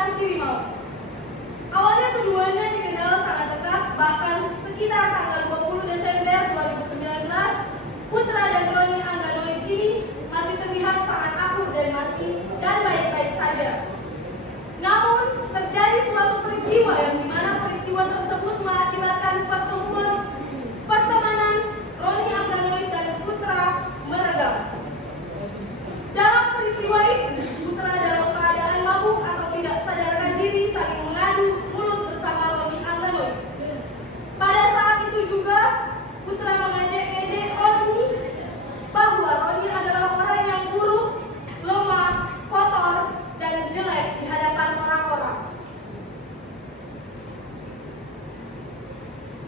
Kecamatan Sirimau. Awalnya keduanya dikenal sangat dekat, bahkan sekitar tanggal 20 Desember 2019, Putra dan Roni Angganois ini masih terlihat sangat akur dan baik-baik saja. Namun, terjadi suatu peristiwa yang dimana peristiwa tersebut mengakibatkan pertemanan Roni Angganois dan Putra meregang. Dalam peristiwa itu, Putra dalam keadaan mabuk atau tidak sadarkan diri saling mengadu mulut bersama Roni Angganois. Pada saat itu juga, Putra mengejek-ejek Roni bahwa Roni adalah orang yang buruk, lemah, kotor, dan jelek di hadapan orang-orang.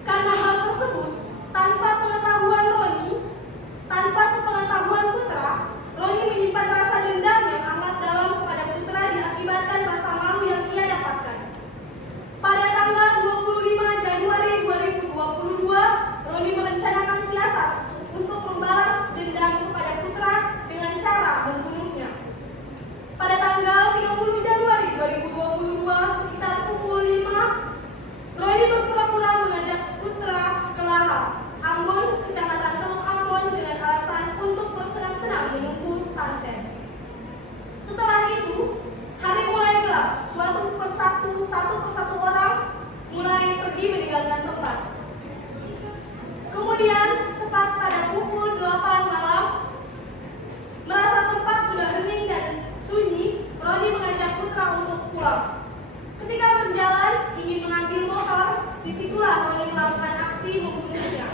Karena hal tersebut, tanpa sepengetahuan Putra, Roni menyimpan rasa dendam yang amat dalam kepada Putra diakibatkan rasa malu yang ia dapatkan. Pada tanggal 25 Januari 2022, Roni merencanakan siasat untuk membalas dendam kepada Putra dengan cara membunuhnya. Pada tanggal 30 Januari 2022 sekitar pukul 5, Roni berpura-pura mengajak Putra ke Laha, Ambon, Kecamatan Teluk Ambon dengan alasan untuk bersenang-senang menunggu sunset. Setelah itu, hari mulai gelap, satu persatu orang mulai pergi meninggalkan tempat. Kemudian, tepat pada pukul 8 malam, merasa tempat sudah hening dan sunyi, Roni mengajak Putra untuk pulang. Ketika berjalan ingin mengambil motor, disitulah Roni melakukan aksi membunuhnya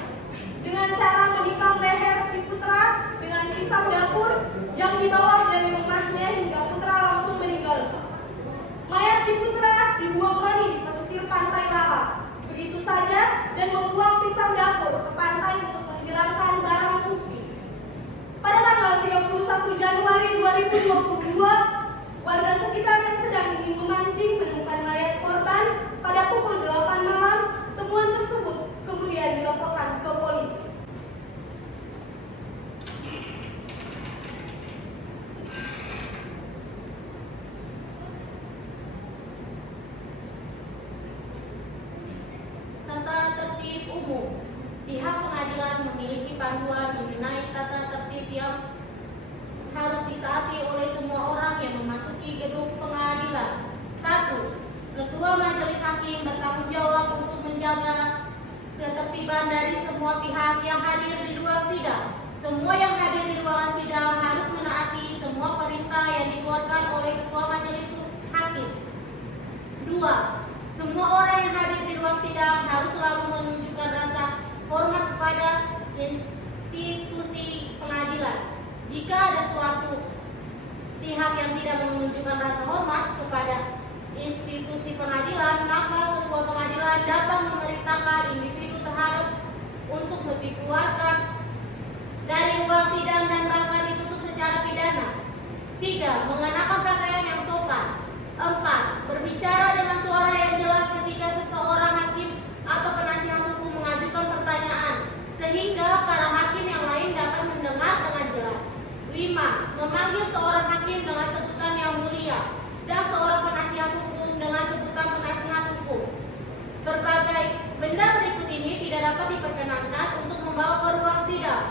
dengan cara menikam leher si Putra dengan pisau dapur yang dibawa dari rumahnya hingga Putra langsung meninggal. Mayat si Putra dibuang Roni di pesisir pantai Laha begitu saja dan membuang pisau dapur ke pantai untuk menghilangkan barang bukti. Pada tanggal 31 Januari 2022, warga sekitar yang sedang ingin memancing menemukan mayat korban pada pukul 8 malam. Temuan tersebut kemudian dilaporkan ke polisi. Tata tertib umum. Pihak pengadilan memiliki panduan mengenai tata tertib yang harus ditaati oleh semua orang yang memasuki gedung pengadilan. 1. Ketua Majelis Hakim bertanggung jawab untuk menjaga ketertiban dari semua pihak yang hadir di ruang sidang. Semua yang hadir di ruangan sidang harus menaati semua perintah yang dikeluarkan oleh Ketua Majelis Hakim. 2. Semua orang yang hadir di ruang sidang harus selalu menunjukkan rasa hormat kepada institusi pengadilan. Jika ada suatu pihak yang tidak menunjukkan rasa hormat kepada institusi pengadilan, maka ketua pengadilan dapat memerintahkan individu terhadap untuk dikeluarkan dari ruang sidang dan bahkan dituntut secara pidana. 3. Mengenakan pakaian yang sopan. 4. Berbicara dengan suara yang jelas ketika seseorang hakim atau penasihat hukum mengajukan pertanyaan, sehingga para hakim yang lain dapat mendengar dengan jelas. 5. Memanggil seorang hakim dengan sebutan yang mulia dan seorang penasihat hukum dengan sebutan penasihat hukum. Berbagai benda berikut ini tidak dapat diperkenankan untuk membawa ke ruang sidang.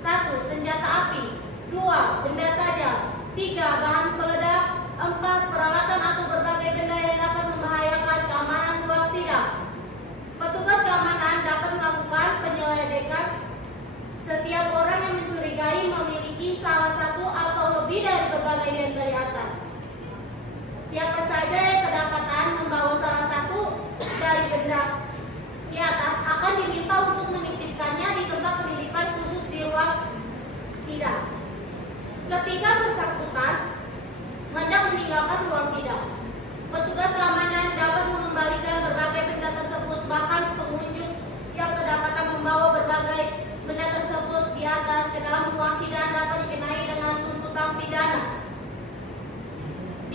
1. Senjata api. 2. Benda tajam. 3. Bahan peledak. 4. Peralatan atau berbagai benda yang dapat membahayakan keamanan ruang sidang. Petugas keamanan dapat melakukan penyelidikan setiap orang yang mencurigai memiliki salah satu atau lebih dari berbagai yang dari atas. Siapa saja yang kedapatan membawa salah satu dari benda di atas akan diminta untuk menitipkannya di tempat penitipan khusus di ruang sidang. Ketika bersangkutan hendak meninggalkan ruang sidang, petugas keamanan dapat mengembalikan berbagai benda tersebut. Bahkan pengunjung yang kedapatan membawa berbagai benda tersebut di atas ke dalam ruang sidang dapat dikenai dengan tuntutan pidana.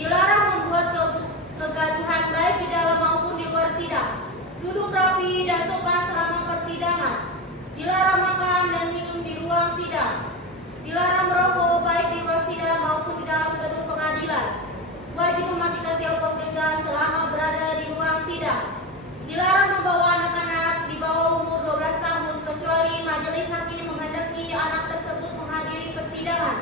Dilarang membuat kegaduhan baik di dalam maupun di luar sidang. Duduk rapi dan sopan selama persidangan. Dilarang makan dan minum di ruang sidang. Dilarang merokok baik di ruang sidang maupun di dalam gedung pengadilan. wajib mematikan telepon genggam selama berada di ruang sidang. Dilarang membawa anak-anak di bawah umur 12 tahun kecuali majelis hakim menghendaki anak tersebut menghadiri persidangan.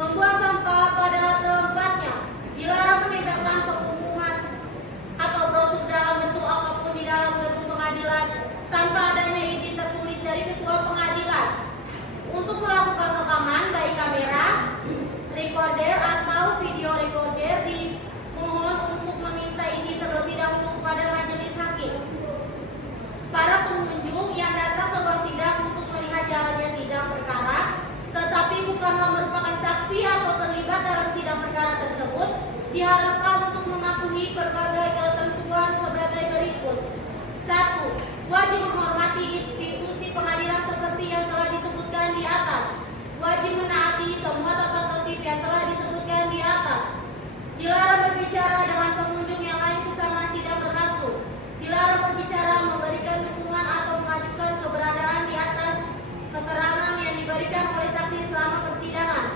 Membuang sampah pada tempatnya. Dilarang meninggalkan pengumuman atau brosur dalam bentuk apapun di dalam gedung pengadilan tanpa adanya izin tertulis dari ketua pengadilan. Untuk melakukan rekaman baik kamera, recorder atau video recorder dimohon untuk meminta izin terlebih dahulu kepada majelis hakim. Para pengunjung yang datang ke ruang sidang untuk melihat jalannya sidang perkara, tetapi bukanlah merupakan saksi atau terlibat dalam sidang perkara tersebut, diharapkan untuk mematuhi berbagai ketentuan sebagai berikut. 1. Wajib menghormati institusi pengadilan seperti yang telah disebutkan di atas. Wajib menaati semua tata tertib yang telah disebutkan di atas. Dilarang berbicara dengan pengunjung yang lain sesama sidang berlangsung. Dilarang berbicara, memberikan dukungan atau mengajukan keberadaan di atas keterangan yang diberikan oleh saksi selama persidangan.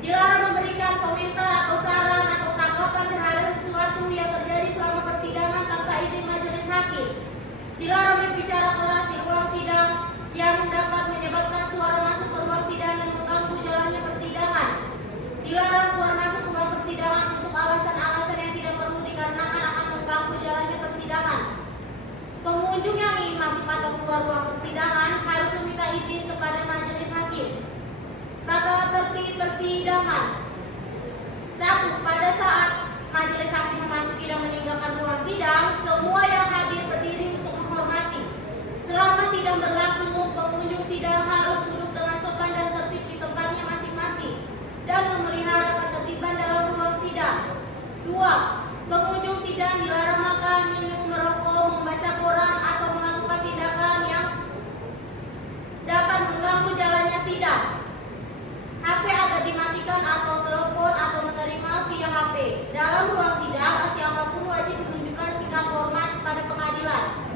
Dilarang memberikan komentar atau saran atau tanggapan terhadap sesuatu yang terjadi selama persidangan tanpa izin majelis hakim. Dilarang berbicara keras di ruang sidang yang dapat menyebabkan suara masuk ke ruang sidang dan mengganggu jalannya persidangan. Dilarang keluar masuk ke ruang persidangan untuk alasan-alasan yang tidak perlu dikarenakan akan mengganggu jalannya persidangan. Pengunjung yang ingin masuk atau keluar ruang persidangan harus meminta izin kepada majelis hakim. Tata tertib persidangan. 1. Pada saat majelis hakim memasuki dan meninggalkan ruang sidang, semua yang hadir berdiri untuk menghormati. Selama sidang berlangsung, pengunjung sidang harus duduk dengan sopan dan tertib di tempatnya masing-masing dan memelihara ketertiban dalam ruang sidang. 2. Pengunjung sidang dilarang makan, minum, merokok, membaca koran atau melakukan tindakan yang dapat mengganggu jalannya sidang. HP agar dimatikan atau telepon atau menerima via HP. Dalam ruang sidang, siapapun wajib menunjukkan sikap hormat pada pengadilan.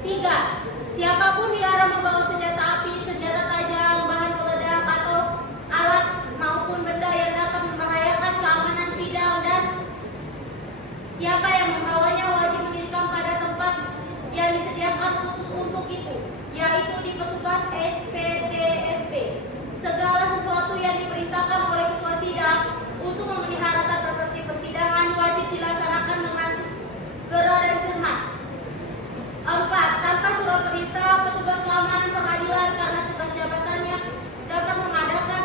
3. Siapapun dilarang membawa senjata api, senjata tajam, bahan peledak atau alat maupun benda yang dapat membahayakan keamanan sidang, dan siapa yang membawanya wajib menitipkan pada tempat yang disediakan khusus untuk itu, yaitu di petugas SPTSP. Segala sesuatu yang diperintahkan oleh ketua sidang untuk memelihara tata tertib persidangan wajib dilaksanakan dengan segera dan cermat. 4. Tanpa surat perintah, petugas keamanan pengadilan karena tugas jabatannya dapat mengadakan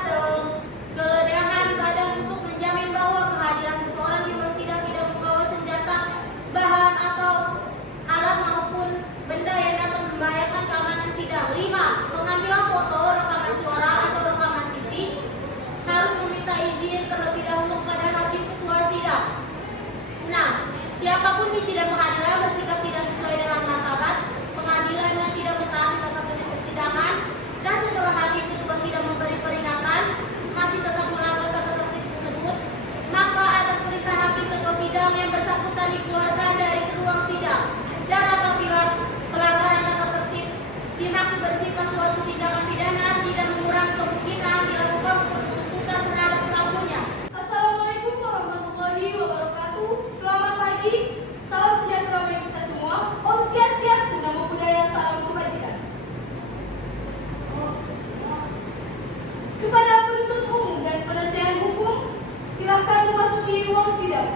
penggeledahan badan untuk menjamin bahwa kehadiran seseorang di ruang sidang tidak membawa senjata, bahan atau alat maupun benda yang dapat membahayakan keamanan sidang. 5. Pengambilan foto, rekaman suara atau rekaman video harus meminta izin terlebih dahulu kepada hakim ketua sidang. 6. Siapapun di sidang pengadilan bersikap tidak sesuai dengan martabat pengadilan yang tidak mentaati tata tertib persidangan, dan setelah hakim ketua sidang memberi peringatan masih tetap melanggar tata tertib tersebut, maka atas perintah hakim ketua sidang yang bersangkutan dikeluarkan dari ruang sidang. Dan apabila pelanggaran tata tertib dimaksud bersifat suatu tindakan pidana, tidak mengurangi kemungkinan dilakukan tuntutan terhadap pelakunya. Assalamualaikum warahmatullahi wabarakatuh. Selamat pagi, salam sejahtera bagi kita semua. Om Swastiastu, Namo Buddhaya, salam kebajikan. Kepada penuntut umum dan penasihat hukum, silakan memasuki ruang sidang.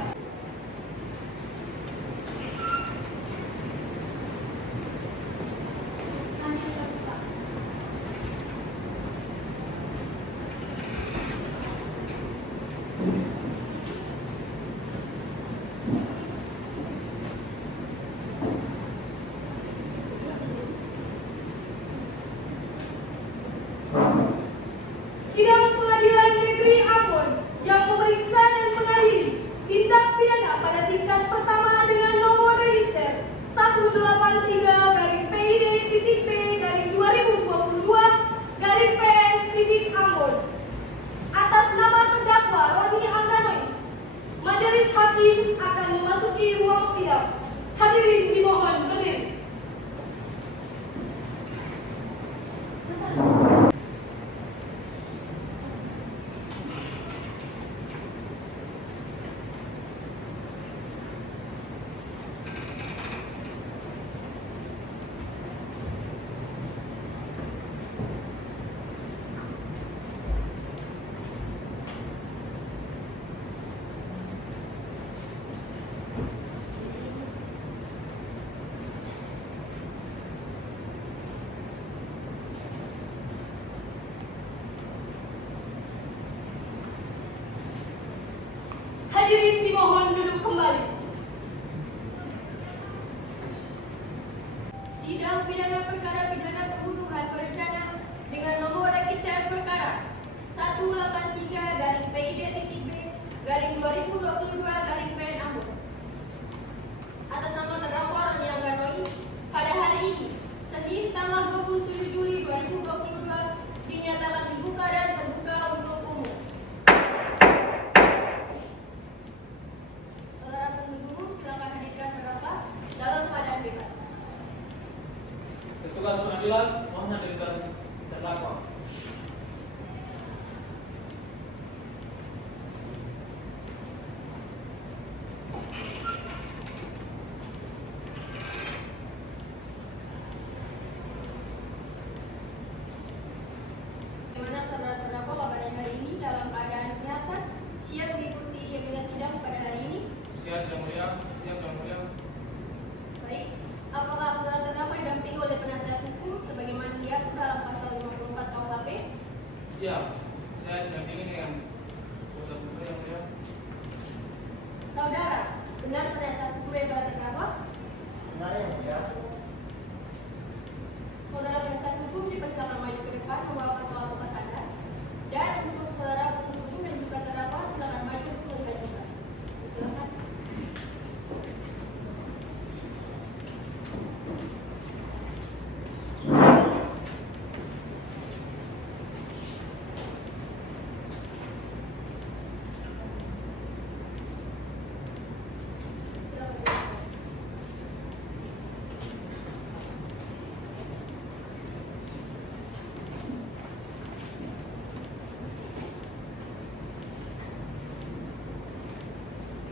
Sidang Pengadilan Negeri Ambon yang memeriksa dan mengadili tindak pidana pada tingkat pertama dengan nomor register 183-P-2022 Ambon atas nama terdakwa Roni Angkanois. Majelis hakim akan memasuki ruang sidang. Hadirin dimohon berdiri. pengadilan, mohon hadirkan terdakwa. Bagaimana saudara terdakwa pada hari ini dalam keadaan sehat kan? Siap mengikuti jaminan sidang pada hari ini? Siap yang mulia, siap yang mulia. Baik. Apakah saudara terdakwa didampingi oleh penasihat hukum sebagaimana diatur dalam pasal 54 KUHP? Iya, saya didampingi dengan kuasa hukum yang mulia. Saudara, benar penasihat hukum daripada terdakwa? Benar yang mulia. Saudara penasihat hukum dipersilakan maju ke depan membawa kartu advokat Anda. Dan untuk saudara penuntut umum dan juga terdakwa silakan maju untuk melihat juga. Silakan. Silakan.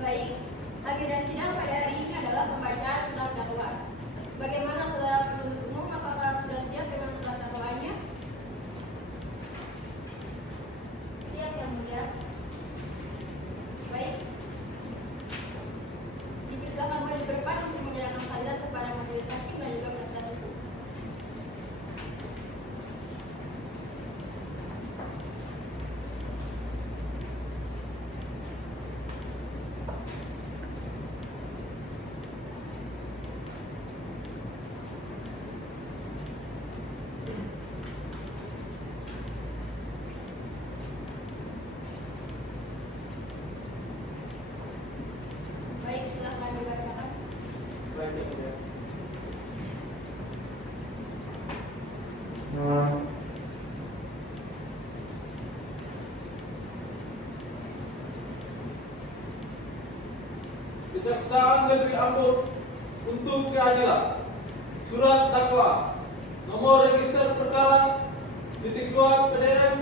Baik, agenda sidang pada hari ini adalah pembacaan surat dakwaan. Bagaimana saudara penuntut umum, apakah sudah siap dengan surat dakwaannya? Siap yang mulia. Baik. Dipersilakan maju ke depan untuk menyerahkan salinan kepada majelis hakim dan juga penasihat hukum. Baik, silakan dibacakan. Baik yang mulia. Kejaksaan Negeri Ambon untuk keadilan. Surat dakwa nomor register perkara titik 2 PDM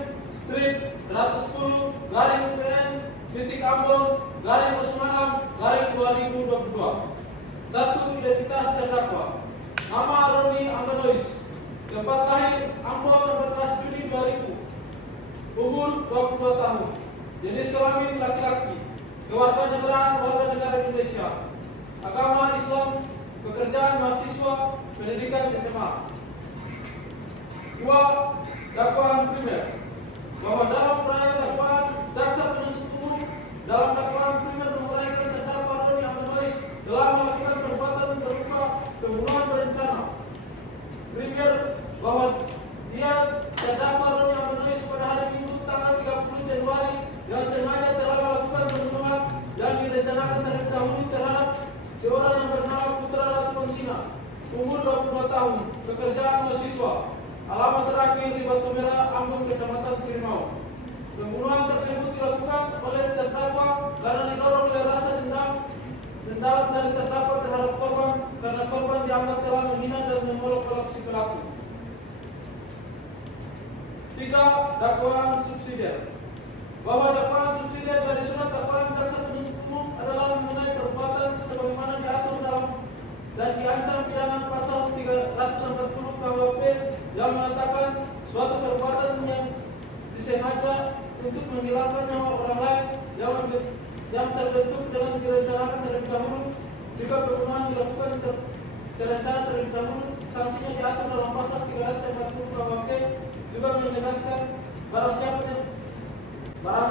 strip 110 garing PN titik Ambon garing 06 garing 2022. Satu, identitas terdakwa. Nama Roni Anganois. Tempat lahir Ambon 14 Juni 2000. Umur 22 tahun. Jenis kelamin laki-laki. Kewarganegaraan warga negara Indonesia. Agama Islam. Pekerjaan mahasiswa. Pendidikan SMA. 2. Dakwaan primer. Bahwa dalam perayaan dakwaan jaksa penuntut umum dalam dakwaan primer menguraikan terdakwa Roni Anganois telah melakukan perbuatan berupa pembunuhan berencana. Primer bahwa dia terdakwa Roni Anganois pada hari Minggu tanggal 30 Januari yang sengaja telah melakukan pembunuhan yang direncanakan terlebih dahulu terhadap seorang yang bernama Putra Latukonsina, umur 22 tahun, pekerjaan mahasiswa, alamat terakhir di Batu Merah, Ambon, Kecamatan Sirimau. Pembunuhan tersebut dilakukan oleh terdakwa karena didorong oleh rasa dendam dari terdakwa terhadap korban karena korban dianggap telah menghina dan mengolok-olok si pelaku. 3. Dakwaan subsidiar. Bahwa dakwaan subsidiar dari surat dakwaan jaksa penuntut umum adalah mengenai perbuatan sebagaimana diatur dalam dan diancam pidana pasal 340 KUHP yang mengatakan suatu perbuatan yang disengaja untuk menghilangkan nyawa orang lain yang terbentuk dengan direncanakan terlebih dahulu. Jika pembunuhan dilakukan terencana terlebih dahulu, sanksinya diatur dalam pasal 340 KUHP. Juga menegaskan barang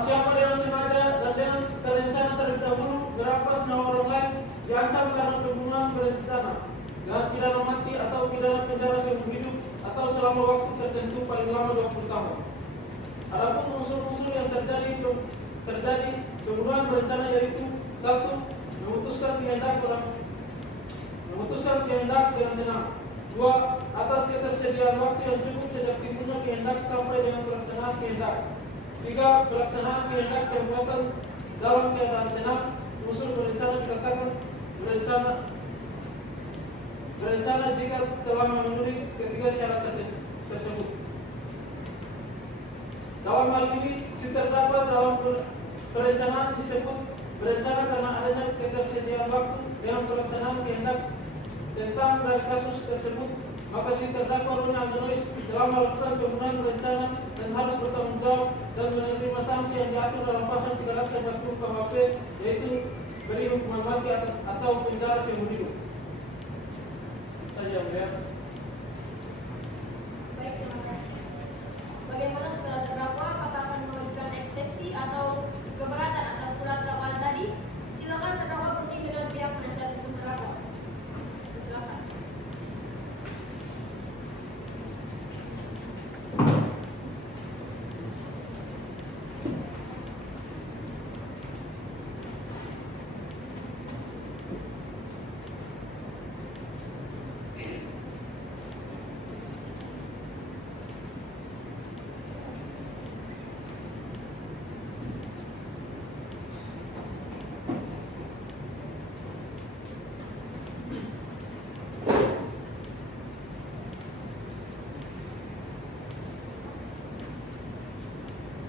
siapa yang sengaja dan dengan terencana terlebih dahulu merampas nyawa orang lain diancam karena pembunuhan berencana dengan pidana mati atau pidana penjara seumur hidup atau selama waktu tertentu paling lama 20 tahun. Adapun unsur-unsur yang terjadi pembunuhan berencana yaitu 1. Memutuskan kehendak dengan tenang. 2. Atas ketersediaan waktu yang cukup sejak timbulnya kehendak sampai dengan pelaksanaan kehendak. 3. Pelaksanaan kehendak perbuatan dalam keadaan tenang. Unsur berencana dikatakan berencana berencana jika telah memenuhi ketiga syarat tersebut. Dalam hal ini, si terdakwa dalam perencanaan disebut berencana karena adanya ketersediaan waktu dalam pelaksanaan kehendak tentang dari kasus tersebut, maka si terdakwa Roni Anggonois telah melakukan pembunuhan berencana dan harus bertanggung jawab dan menerima sanksi yang diatur dalam pasal 340 KUHP, yaitu beri hukuman mati atau penjara seumur hidup. Saja, ya. Baik, terima kasih. Bagaimana saudara terdakwa, apakah akan mengajukan eksepsi atau keberatan atas surat dakwaan tadi? Silakan terdakwa berunding dengan pihak penasihat hukum terdakwa. Silakan.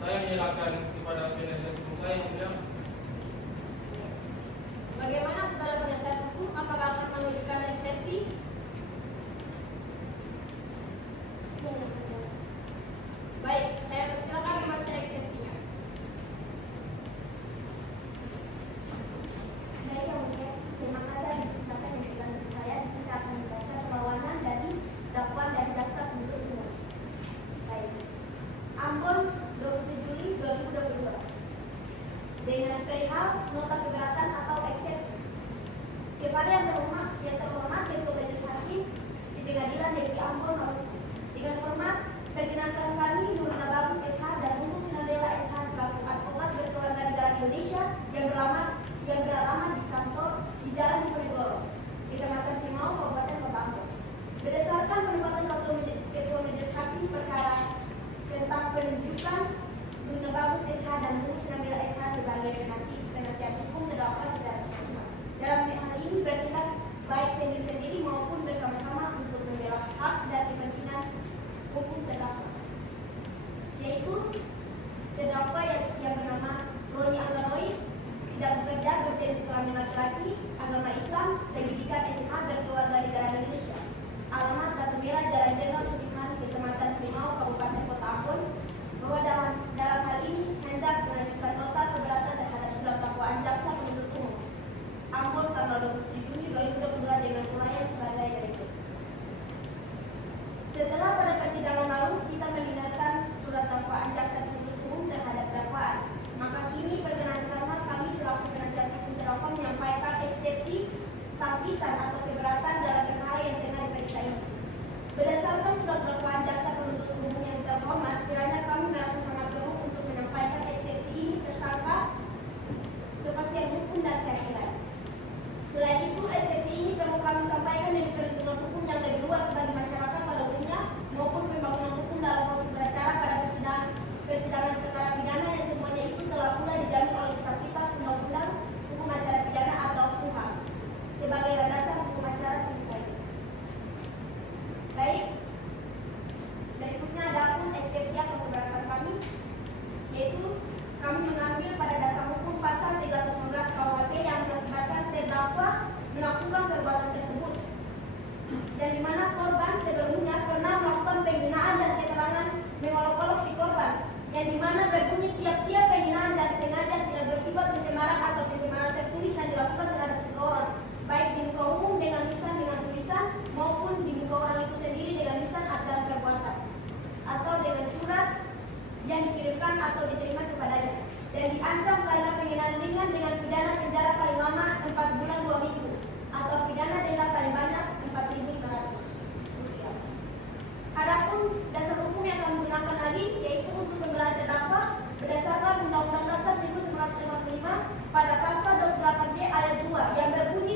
Saya menyerahkan kepada penasihat hukum saya yang mulia. Bagaimana saudara penasihat hukum, apakah akan mengajukan eksepsi? Baik, saya persilakan membaca eksepsinya. Baik, yang mulia, terima kasih atas kesempatan yang diberikan untuk saya. Di sini saya akan membaca perlawanan dari dakwaan dari jaksa penuntut umum. Baik. Ambon 27 Juli 2022. Dengan perihal nota keberatan atau eksepsi kepada yang terhormat Ketua Majelis Hakim di Pengadilan Negeri Ambon Maluku. Dengan hormat, perkenankan kami Nurna Bagus SH dan Bungkus Nandela SH selaku advokat berkeluarga negara Indonesia yang beralamat di kantor di Jalan Diponegoro, Kecamatan Simau, Kabupaten Kota Ambon. Berdasarkan penempatan Ketua Majelis Hakim perkara tentang penunjukan Nurna Bagus SH dan Bungkus Nandela SH sebagai penasihat hukum terdakwa secara bersama. Dalam hal ini bertindak baik sendiri-sendiri maupun bersama-sama untuk membela hak dan kepentingan hukum terdakwa, yaitu terdakwa yang bernama Roni Anggonois, tidak bekerja, berjenis kelamin laki-laki, agama Islam, pendidikan SMA, berkeluarga negara Indonesia, alamat Batu Merah, Jalan Jenderal Sudirman, Kecamatan Simau, Kabupaten Kota Ambon, bahwa dalam hal ini hendak mengajukan nota keberatan terhadap surat dakwaan jaksa penuntut umum Ambon tanggal 27 Juni 2022 dengan uraian sebagai berikut. Setelah pada persidangan lalu kita mendengarkan surat dakwaan jaksa penuntut umum terhadap dakwaan, maka kini perkenankanlah kami selaku penasihat hukum terdakwa menyampaikan eksepsi, tampisan atau keberatan dalam perkara yang tengah diperiksa ini. Berdasarkan surat dakwaan jaksa penuntut umum yang terhormat, kiranya kami merasa sangat perlu untuk menyampaikan eksepsi ini tersangka kepastian hukum dan keadilan. Selain itu, eksepsi ini perlu kami sampaikan dari perlindungan hukum yang lebih luas bagi masyarakat pada umumnya maupun pembangunan hukum dalam proses beracara pada persidangan perkara pidana yang semuanya itu telah pula dijamin oleh kitab-kitab undang-undang hukum acara pidana atau KUHP sebagai landasan hukum acara serupa ini. Baik, berikutnya ada pun eksepsi atau keberatan kami, yaitu kami mengambil pada dasar hukum pasal 319 KUHP yang mengakibatkan terdakwa melakukan perbuatan tersebut, dan di mana korban sebelumnya pernah melakukan penghinaan dan keterangan mengolok-olok si korban, yang di mana berbunyi tiap-tiap penghinaan dan sengaja tidak bersifat pencemaran atau pencemaran tertulis yang dilakukan terhadap seseorang, baik di muka umum dengan lisan dengan tulisan maupun di muka orang itu sendiri dengan lisan dan perbuatan, atau dengan surat yang dikirimkan atau diterima kepadanya, dan diancam karena penghinaan ringan dengan pidana penjara paling lama 4 bulan 2 minggu atau pidana denda paling banyak 4.500 rupiah. Adapun dasar hukum yang kami gunakan lagi yaitu untuk pembelaan terdakwa berdasarkan Undang-Undang Dasar 1945 pada pasal 28J ayat 2 yang berbunyi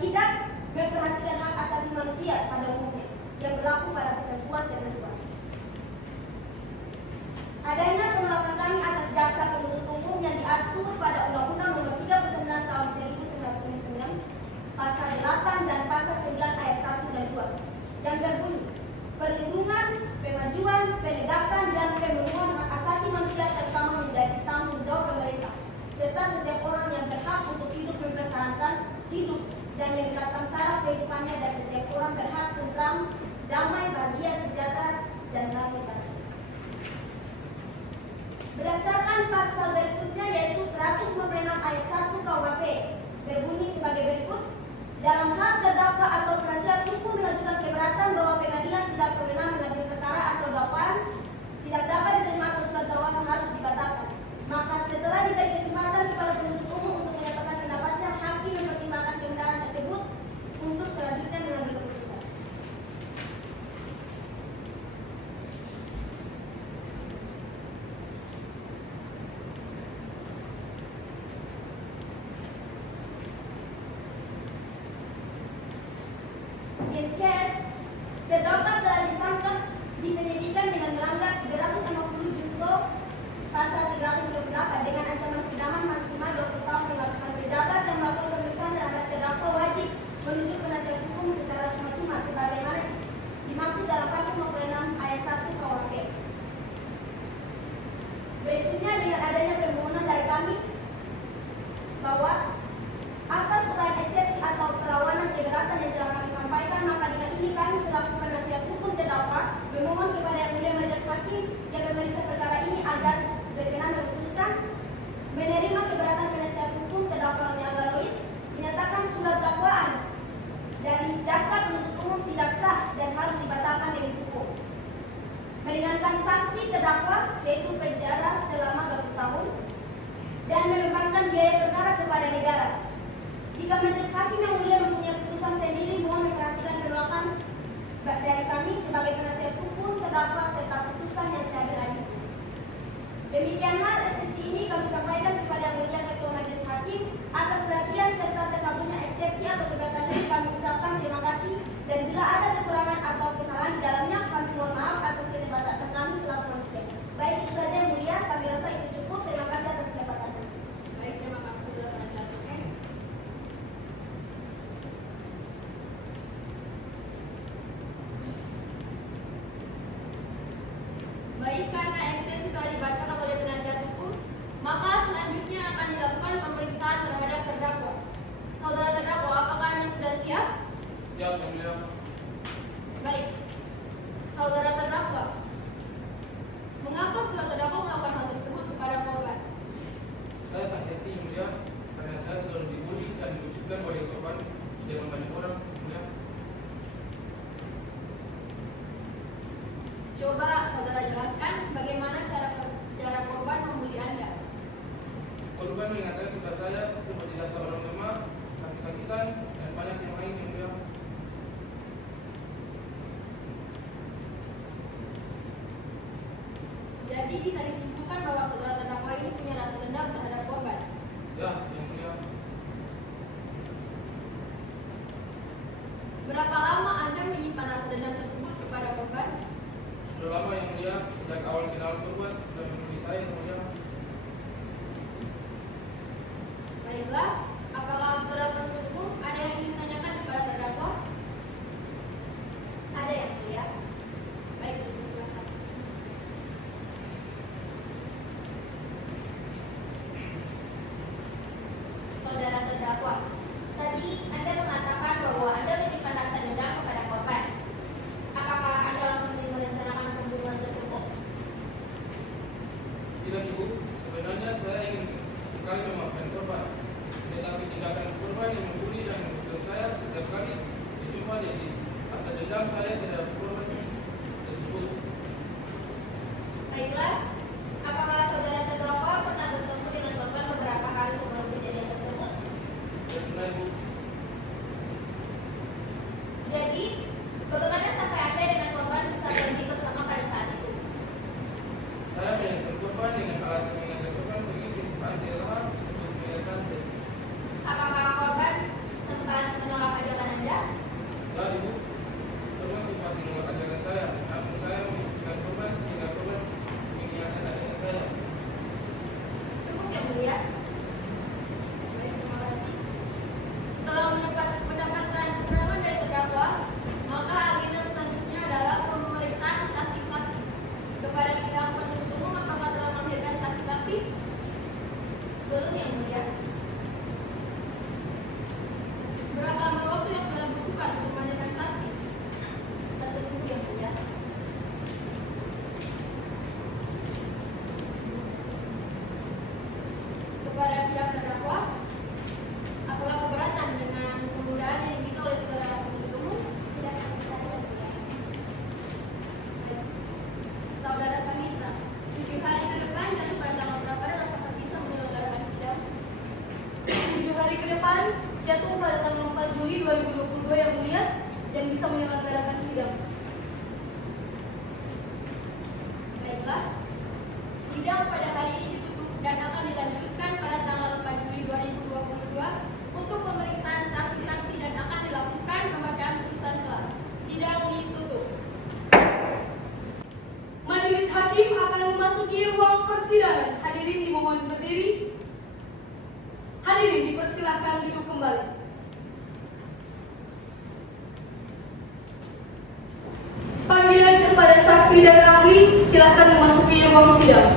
tidak memperhatikan hak asasi manusia pada umumnya yang berlaku pada ketentuan ketentuan. Adanya penolakan kami atas jaksa penuntut umum yang diatur pada Undang-Undang Nomor 39 Tahun 1999 Pasal 8 dan Pasal 9 ayat 1 dan 2 yang berbunyi perlindungan, pemajuan, penegakan dan pemenuhan hak asasi manusia terutama menjadi tanggung jawab pemerintah serta setiap orang yang berhak untuk hidup mempertahankan hidup dan meningkatkan taraf kehidupannya dan setiap orang berhak tentram, damai, bahagia, sejahtera dan damai bahagia. Berdasarkan pasal berikutnya yaitu 156 ayat 1 KUHP berbunyi sebagai berikut. Dalam hal terdakwa atau penasihat hukum mengajukan keberatan bahwa pengadilan tidak berwenang mengadili perkara atau dakwaan tidak dapat diterima atau surat dakwaan harus dibatalkan. Maka setelah diberi kesempatan kepada penuntut umum untuk menyatakan pendapatnya, hakim mempertimbangkan kebenaran tersebut untuk selanjutnya mengambil keputusan. In case terdakwa telah disangka dipenyidikan dengan melanggar 350 junto pasal 328 dengan ancaman pidana maksimal 20 tahun 500 pejabat yang melakukan pemeriksaan terhadap terdakwa wajib menunjuk penasihat hukum secara cuma-cuma sebagaimana dimaksud dalam pasal 56 ayat 1 KUHP. Berikutnya dengan adanya permohonan dari kami bahwa atas upaya eksepsi atau perlawanan keberatan yang telah kami sampaikan, maka dengan ini kami selaku penasihat hukum terdakwa memohon kepada Yang Mulia Majelis Hakim yang memeriksa perkara ini agar berkenan memutuskan menerima keberatan penasihat hukum terdakwa Roni Agalois, menyatakan surat dakwaan dari jaksa penuntut umum tidak sah dan harus dibatalkan demi hukum, meringankan sanksi terdakwa yaitu penjara selama 20 tahun dan membebankan biaya perkara kepada negara. Jika Majelis Hakim Yang Mulia mempunyai keputusan sendiri, mohon memperhatikan penolakan dari kami sebagai penasihat hukum terdakwa serta putusan yang saya berani. Demikianlah eksepsi ini kami sampaikan kepada Yang Mulia Ketua Majelis Hakim atas perhatian serta terkabulnya eksepsi atau keberatan ini. Kami ucapkan terima kasih dan bila ada kekurangan atau kesalahan di dalamnya, kami mohon maaf atas keterbatasan kami selaku manusia. Baik, itu saja Yang Mulia, kami rasa itu cukup. Terima kasih atas kesempatannya. Baik, terima kasih saudara penasihat hukum. Baik, karena eksepsi telah dibacakan oleh penasihat hukum, maka selanjutnya akan dilakukan pemeriksaan terhadap terdakwa. Saudara terdakwa, apakah Anda sudah siap? Siap, Yang Mulia. Baik. Saudara terdakwa, mengapa saudara terdakwa melakukan hal tersebut kepada korban? Saya sakit hati, Yang Mulia, karena saya selalu dibully dan diucapkan oleh korban jangan banyak orang, Yang Mulia. Coba saudara jelaskan bagaimana cara korban membuli Anda. Korban mengatakan kepada saya seperti dasar orang lemah, sakit-sakitan, dan banyak yang lain, Yang Mulia. Jadi bisa disimpulkan bahwa saudara terdakwa ini punya rasa dendam terhadap korban. Ya, Yang Mulia. Berapa lama Anda menyimpan rasa dendam tersebut kepada korban? Sudah lama, Yang Mulia, sejak awal kenal korban sudah menemui saya, Yang Mulia. Baiklah, apakah saudara penuntut umum ada yang ingin menanyakan kepada terdakwa? Ada yang mulia? Baik, silakan. Saudara terdakwa, tadi Anda mengatakan bahwa Anda menyimpan rasa dendam kepada korban. Apakah Anda langsung merencanakan pembunuhan tersebut? Tidak, Ibu. Sebenarnya saya ingin sekali memaafkan korban. Tetapi tindakan korban yang membuli dan membunuh saya setiap kali dijumpa jadi rasa dendam saya terhadap korban tersebut. Baiklah, apakah saudara terdakwa pernah bertemu dengan korban beberapa kali sebelum kejadian tersebut? Dan benar, Ibu. Jadi, bagaimana sampai Anda dengan korban bisa pergi bersama pada saat itu? Saya menyanyikan korban dengan alasan mengajak korban pergi ke sepantai lahan untuk mengingatkan saya. Apakah korban sempat menolak jatuh pada tanggal 4 Juli 2022 yang mulia dan bisa menyelenggarakan sidang. Baiklah, sidang pada hari ini ditutup dan akan dilanjutkan pada tanggal 4 Juli 2022 untuk pemeriksaan saksi-saksi dan akan dilakukan pembacaan putusan selah. Sidang ditutup. Majelis hakim akan memasuki ruang persidangan. Hadirin dimohon berdiri. Hadirin dipersilahkan duduk kembali. Panggilan kepada saksi dan ahli, silakan memasuki ruang sidang.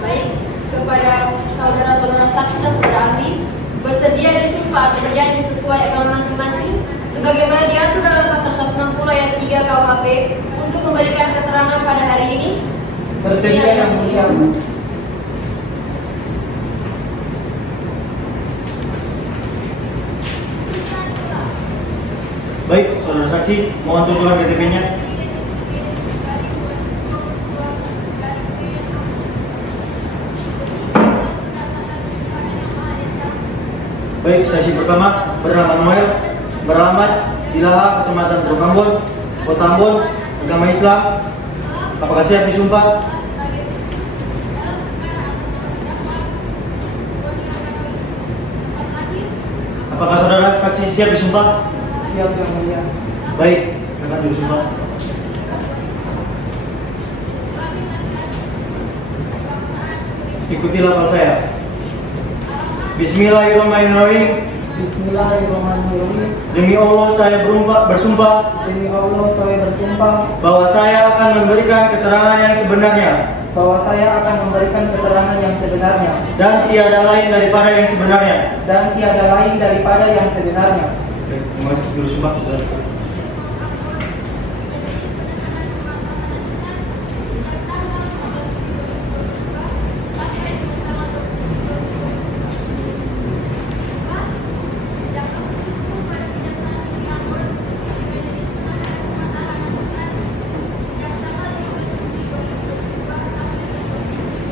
Baik, kepada saudara-saudara saksi dan saudara ahli, bersedia disumpah atau berjanji sesuai agama masing-masing sebagaimana diatur dalam pasal 160 ayat 3 KUHP untuk memberikan keterangan pada hari ini. Bersedia yang mulia. Baik, saudara saksi, mohon tunjukkan KTP-nya. Baik, saksi pertama bernama Noel, beralamat di Laha, Kecamatan Teluk Ambon, Kota Ambon, agama Islam. Apakah siap disumpah? Apakah saudara saksi siap disumpah? Siap yang mulia. Baik, akan disumpah. Ikuti lafal saya. Bismillahirrahmanirrahim. Bismillahirrahmanirrahim. Demi Allah saya bersumpah Demi Allah saya bersumpah bahwa saya akan memberikan keterangan yang sebenarnya bahwa saya akan memberikan keterangan yang sebenarnya dan tiada lain daripada yang sebenarnya. dan tiada lain daripada yang sebenarnya. Baik, terima kasih guru sumpah.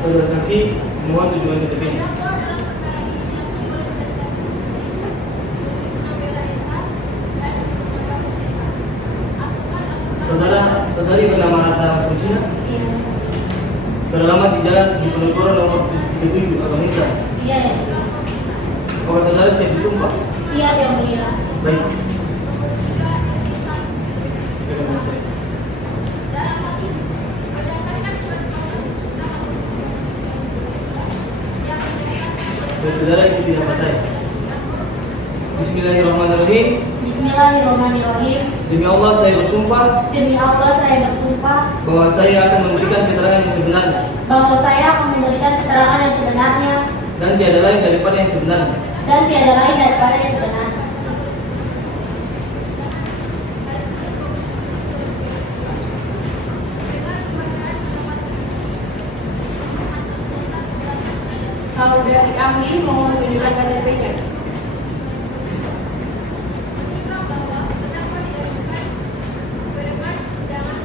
Saudara saksi, mohon tunjukkan KTP-nya. Saudari bernama Ratna Sucina, beralamat di Jalan Diponegoro nomor 77 agama Islam. Iya yang mulia. Apakah saudara siap disumpah? Siap yang mulia. Baik. Terima kasih. Dan saudara ikuti lafaz saya. Bismillahirrahmanirrahim. Bismillahirrahmanirrahim. Demi Allah saya bersumpah Demi Allah saya bersumpah bahwa saya akan memberikan keterangan yang sebenarnya bahwa saya akan memberikan keterangan yang sebenarnya dan tiada lain daripada yang sebenarnya. dan tiada lain daripada yang sebenarnya. Saudari ahli mohon tunjukkan KTP-nya.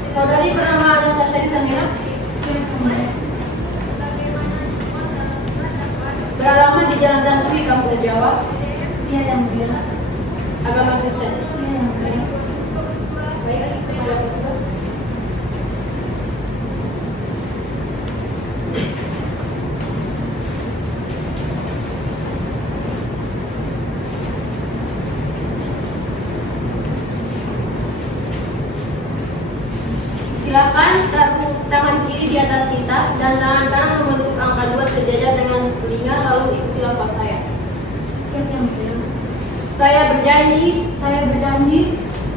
Saudari bernama Anastasia Samira, beralamat di Jalan Tantui, Kampung Jawa, Iya yang mulia. agama Kristen. Iya yang mulia. Baik, kepada petugas. Silakan taruh tangan kiri di atas tinta dan tangan kanan membentuk angka 2 sejajar dengan telinga, lalu ikuti lafaz saya. Siap yang mulia. Saya berjanji Saya berjanji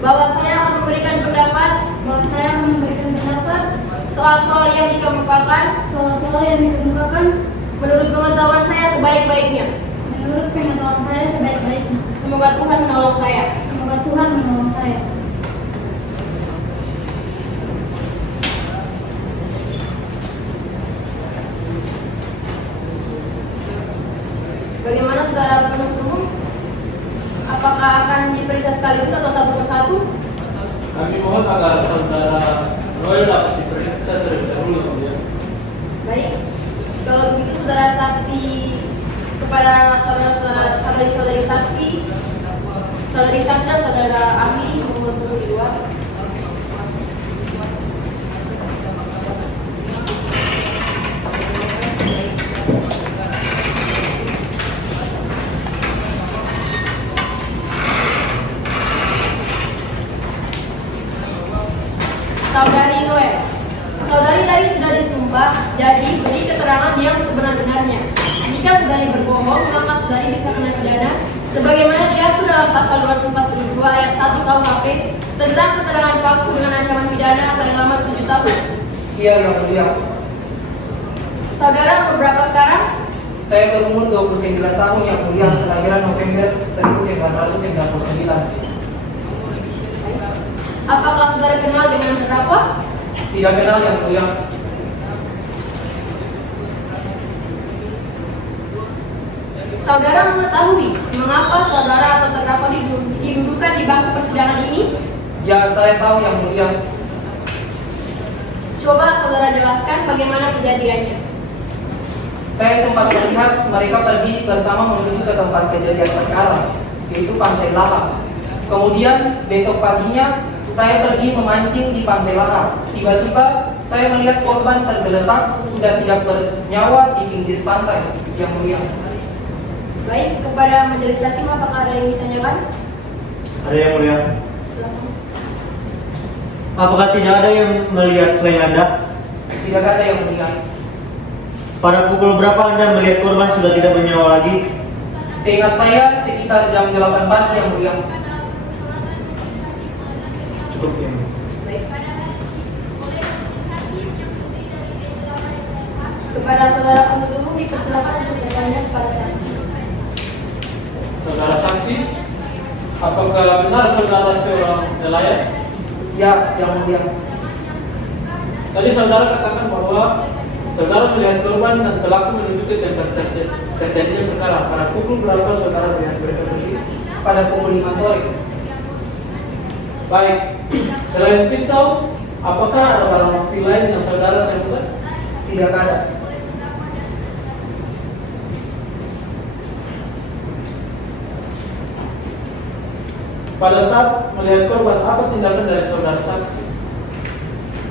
bahwa saya akan memberikan pendapat bahwa saya akan memberikan pendapat soal-soal yang dikemukakan soal-soal yang dikemukakan menurut pengetahuan saya sebaik-baiknya. menurut pengetahuan saya sebaik-baiknya. Semoga Tuhan menolong saya. Semoga Tuhan menolong saya. Bagaimana saudara penuntut umum? apakah akan diperiksa sekaligus atau satu persatu? Kami mohon agar saudara Noel dapat diperiksa terlebih dahulu, Yang Mulia. Baik, kalau begitu saudara saksi kepada saudari saksi dan saudara ahli mohon tunggu di luar. Saudari Noel, saudari tadi sudah disumpah, jadi beri keterangan yang sebenar-benarnya. Jika saudari berbohong, maka saudari bisa kena pidana sebagaimana diatur dalam pasal 242 ayat 1 KUHP tentang keterangan palsu dengan ancaman pidana paling lama 7 tahun. Iya, Yang Mulia. Saudara umur berapa sekarang? Saya berumur 29 tahun, Yang Mulia, kelahiran November 1999. Apakah saudara kenal dengan terdakwa? Tidak kenal, Yang Mulia. Saudara mengetahui mengapa saudara atau terdakwa didudukan di bangku persidangan ini? Ya, saya tahu, Yang Mulia. Coba saudara jelaskan bagaimana kejadiannya. Saya sempat melihat mereka pergi bersama menuju ke tempat kejadian perkara, yaitu Pantai Lahar. Kemudian besok paginya saya pergi memancing di Pantai Lahar. Tiba-tiba saya melihat korban tergeletak sudah tidak bernyawa di pinggir pantai, Yang Mulia. Baik, kepada majelis hakim apakah ada yang ditanyakan? Ada Yang Mulia. Silakan. Apakah tidak ada yang melihat selain Anda? Tidak ada, Yang Mulia. Pada pukul berapa Anda melihat korban sudah tidak bernyawa lagi? Seingat saya sekitar jam 8 pagi, Yang Mulia. Cukup ya. Baik. Kepada saudara penuntut umum dipersilakan untuk bertanya kepada saksi. Saudara saksi, apakah benar saudara seorang nelayan? Ya, Yang Mulia. Tadi saudara katakan bahwa saudara melihat korban dan pelaku menuju ke tempat terjadinya perkara. Pada pukul berapa saudara melihat mereka pergi? Pada pukul 5 sore. Baik, selain pisau, apakah ada barang bukti lain yang saudara temukan? Tidak ada. Pada saat melihat korban, apa tindakan dari saudara saksi?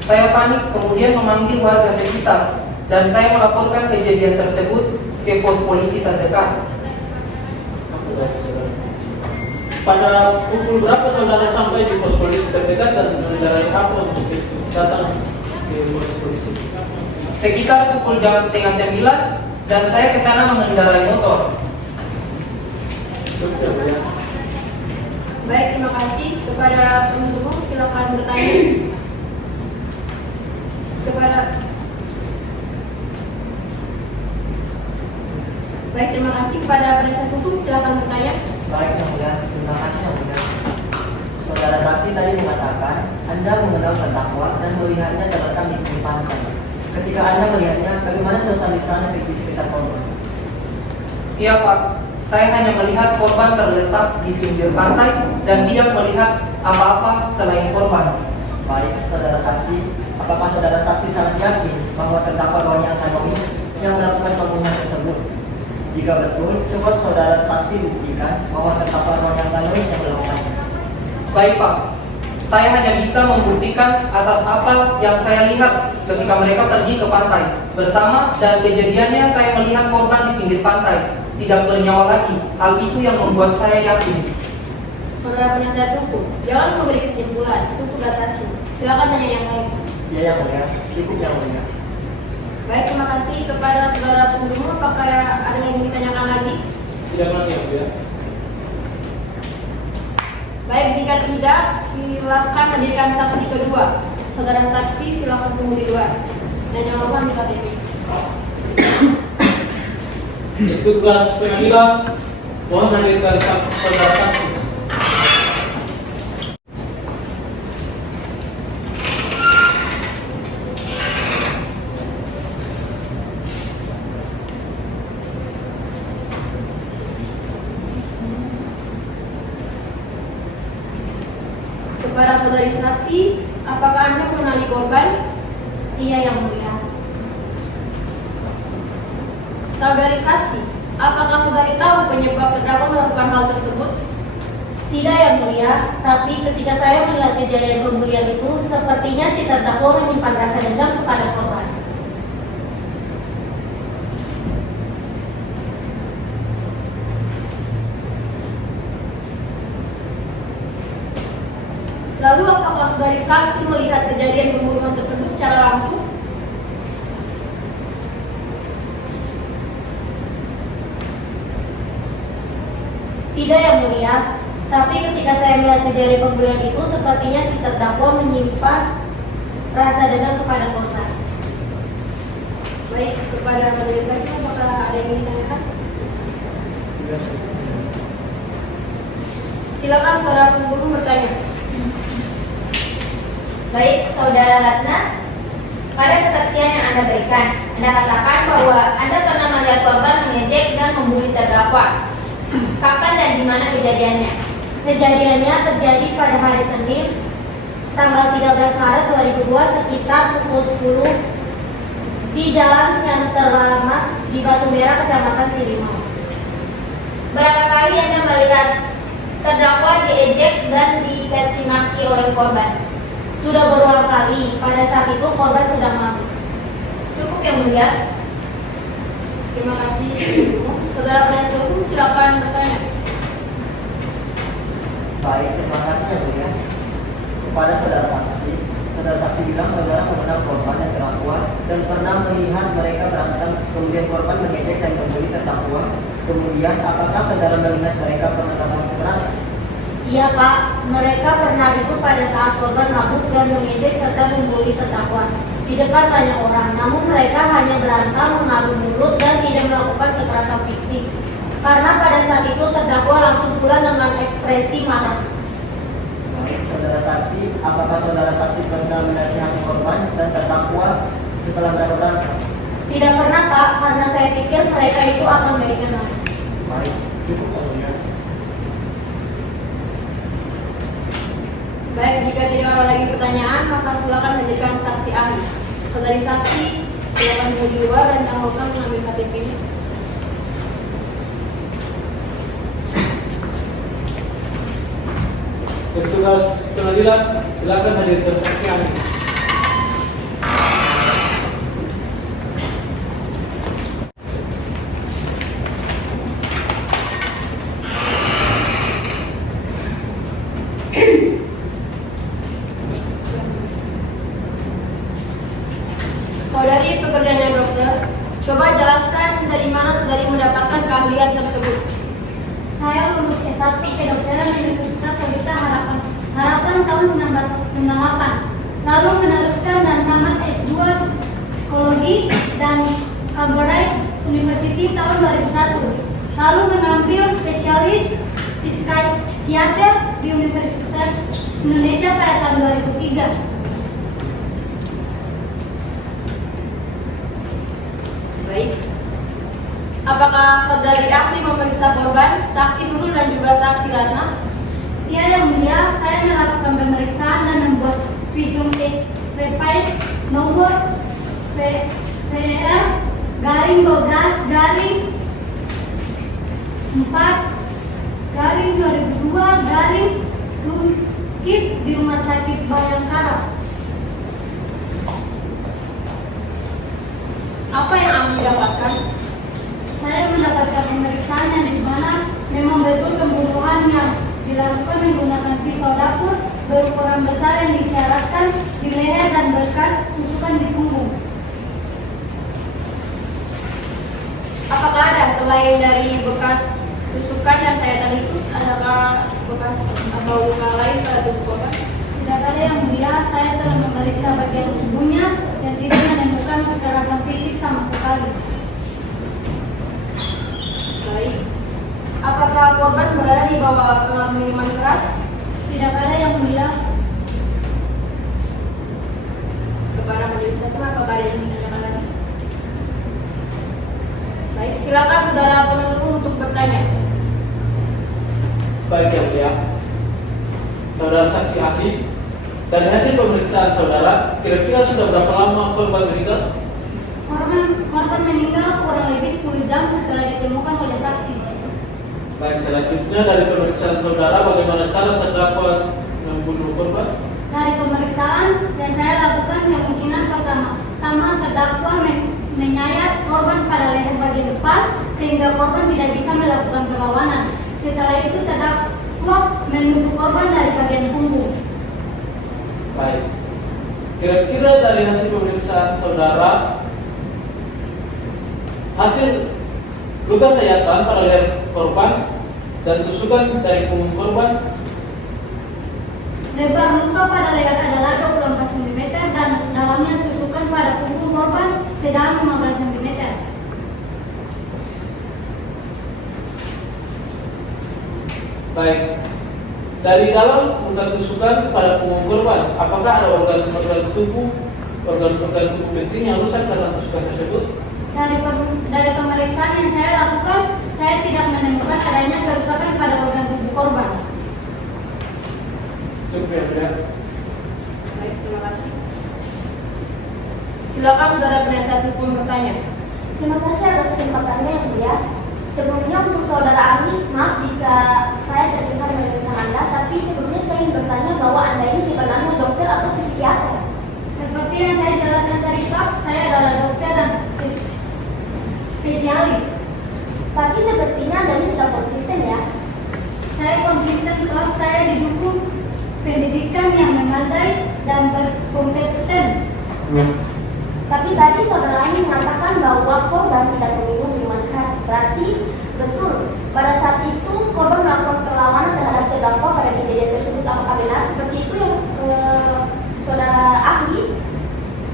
Saya panik kemudian memanggil warga sekitar dan saya melaporkan kejadian tersebut ke pos polisi terdekat. Pada pukul berapa saudara sampai di pos polisi terdekat dan mengendarai apa untuk datang ke pos polisi? Sekitar pukul jam 8:30 dan saya ke sana mengendarai motor. Baik, terima kasih. Kepada penuntut umum silakan bertanya. Baik, terima kasih. Kepada penasihat hukum silakan bertanya. Baik, Yang Mulia, terima kasih Yang Mulia. Saudara saksi tadi mengatakan Anda mengenal terdakwa dan melihatnya terletak di pinggir pantai. Ketika Anda melihatnya, bagaimana suasana di sana di sekitar korban? Iya, Pak. Saya hanya melihat korban terletak di pinggir pantai dan tidak melihat apa-apa selain korban. Baik, saudara saksi, apakah saudara saksi sangat yakin bahwa terdakwa Roni Angkanomis yang melakukan pembunuhan tersebut? Jika betul, coba saudara saksi buktikan bahwa terdakwa Roni Angkanomis yang melakukannya. Baik, Pak. Saya hanya bisa membuktikan atas apa yang saya lihat ketika mereka pergi ke pantai bersama dan kejadiannya saya melihat korban di pinggir pantai tidak bernyawa lagi. Hal itu yang membuat saya yakin. Saudara penasihat hukum, jangan memberi kesimpulan, itu tugas hakim. Silakan tanya yang lain. Ya, Yang Mulia, cukup Yang Mulia. Baik, terima kasih. Kepada saudara penuntut umum, apakah ada yang ditanyakan lagi? Tidak lagi ya. Baik, jika tidak, silakan hadirkan saksi kedua. Saudara saksi, silakan tunggu di luar. Dan jangan lupa di KTP. Tugas pengadilan, mohon hadirkan saudara saksi. kepada saudari saksi, apakah Anda mengenali korban? Iya Yang Mulia. Saudari saksi, apakah saudari tahu penyebab terdakwa melakukan hal tersebut? Tidak Yang Mulia, tapi ketika saya melihat kejadian pembulian itu, sepertinya si terdakwa menyimpan rasa dendam kepada korban. Lalu apakah saudari saksi melihat kejadian pembunuhan tersebut secara langsung? Tidak Yang Mulia, tapi ketika saya melihat kejadian pembulian itu, sepertinya si terdakwa menyimpan rasa dendam kepada korban. Baik, kepada majelis saksi, apakah ada yang ingin ditanyakan? Silakan saudara pembunuh bertanya. Baik, Saudara Ratna, pada kesaksian yang Anda berikan, Anda katakan bahwa Anda pernah melihat korban mengejek dan membuli terdakwa. Kapan dan di mana kejadiannya? Kejadiannya terjadi pada hari Senin, tanggal 13 Maret 2002 sekitar pukul 10 di jalan yang terlamat di Batu Merah, Kecamatan Sirimau. Berapa kali Anda melihat terdakwa diejek dan dicaci maki oleh korban? Sudah berulang kali, pada saat itu korban sedang mabuk. Cukup Yang Mulia. Terima kasih, Ibu. Saudara penasihat hukum, silakan bertanya. Baik, terima kasih Yang Mulia. Kepada saudara saksi bilang saudara mengenal korban dan terdakwa dan pernah melihat mereka berantem, kemudian korban mengejek dan membuli terdakwa. Kemudian, apakah saudara melihat mereka pernah melakukan kekerasan? Iya Pak, mereka pernah ribut pada saat korban mabuk dan mengejek serta membuli terdakwa di depan banyak orang. Namun mereka hanya berantem, mengadu mulut dan tidak melakukan kekerasan fisik. Karena pada saat itu terdakwa langsung pulang dengan ekspresi marah. Baik, saudara saksi, apakah saudara saksi pernah menasihati korban dan terdakwa setelah mereka berantem? Tidak pernah Pak, karena saya pikir mereka itu akan baik-baik. Baik, cukup Yang Mulia. Baik, jika tidak ada lagi pertanyaan, maka silakan hadirkan saksi ahli. Saudari saksi, silakan duduk di luar dan dahulukan mengambil KTP-nya. Petugas pengadilan, silakan hadirkan saksi ahli. Saudari pekerjanya dokter, coba jelaskan dari mana saudari mendapatkan keahlian tersebut. Saya lulus S1 Kedokteran Universitas Pelita Harapan tahun 1998. Lalu meneruskan dan tamat S2 Psikologi dan Cambridge University tahun 2001. Lalu mengambil spesialis psikiater di Universitas Indonesia pada tahun 2003. Baik. Apakah saudari ahli memeriksa korban, saksi Nurul dan juga saksi Ratna? Ya Yang Mulia, saya melakukan pemeriksaan dan membuat visum terkait nomor PDR garing 12 garing 4 garing 2002 garing Rumkit di Rumah Sakit Bayangkara. Apa yang ahli dapatkan? Saya mendapatkan pemeriksaan yang di mana memang betul pembunuhan yang dilakukan menggunakan pisau dapur berukuran besar yang disyaratkan di leher dan bekas tusukan di punggung. Apakah ada selain dari bekas tusukan dan sayatan itu, adakah bekas atau luka lain pada tubuh korban? Tidak ada Yang Mulia, saya telah memeriksa bagian tubuhnya dan tidak menemukan kekerasan fisik sama sekali. Baik. Apakah korban berada di bawah pengaruh minuman keras? Tidak ada Yang Mulia. Kepada majelis hakim, apakah ada yang ingin ditanyakan lagi? Baik, silakan saudara penuntut umum untuk bertanya. Baik Yang Mulia. saudara saksi ahli, dari hasil pemeriksaan saudara, kira-kira sudah berapa lama korban meninggal? Korban meninggal kurang lebih 10 jam setelah ditemukan oleh saksi. Baik, selanjutnya dari pemeriksaan saudara, bagaimana cara terdakwa membunuh korban? Dari pemeriksaan yang saya lakukan, kemungkinan pertama terdakwa menyayat korban pada leher bagian depan sehingga korban tidak bisa melakukan perlawanan. Setelah itu terdakwa menusuk korban dari bagian punggung. Baik, kira-kira dari hasil pemeriksaan saudara, hasil luka sayatan pada leher korban dan tusukan dari punggung korban. Lebar luka pada leher adalah 24 cm dan dalamnya tusukan pada punggung korban sedang 15 cm. Baik, dari dalam luka tusukan pada punggung korban, apakah ada organ tubuh penting yang rusak karena tusukan tersebut? Dari pemeriksaan yang saya lakukan, saya tidak menemukan adanya kerusakan pada organ tubuh korban. Cukup ya, Bunda. Baik, terima kasih. Silakan saudara penasihat hukum bertanya. Terima kasih atas kesempatannya yang mulia. Sebelumnya untuk saudara ahli, maaf jika saya terkesan meremehkan Anda, tapi sebelumnya saya ingin bertanya bahwa Anda ini sebenarnya dokter atau psikiater? Seperti yang saya jelaskan Sarifat, saya adalah dokter dan spesialis. Tapi sepertinya Anda ini tidak konsisten ya. Saya konsisten kalau saya didukung pendidikan yang memadai dan berkompeten. Tapi tadi saudara ini mengatakan bahwa korban tidak meminum minuman keras. Berarti betul pada saat itu korban melakukan perlawanan terhadap terdakwa pada kejadian tersebut. Apakah benar seperti itu yang saudara ahli?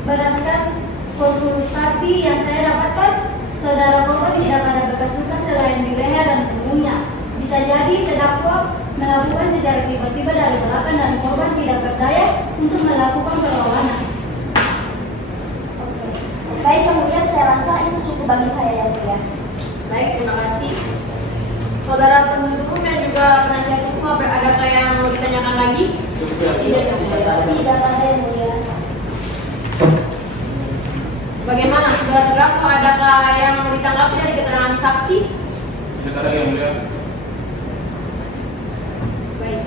Berdasarkan konsultasi yang saya dapatkan, saudara korban tidak ada bekas luka selain di leher dan punggungnya. Bisa jadi terdakwa melakukan secara tiba-tiba dari belakang dan korban tidak berdaya untuk melakukan perlawanan. Baik, kemudian saya rasa itu cukup bagi saya yang mulia. Baik, terima kasih. Saudara penuntut umum dan juga penasihat hukum, adakah yang mau ditanyakan lagi? Cukup ya. Tidak, yang mulia. Tidak ada yang mulia. Bagaimana saudara terdakwa, adakah yang mau ditanggapi dari keterangan saksi? Tidak ada yang mulia. Baik.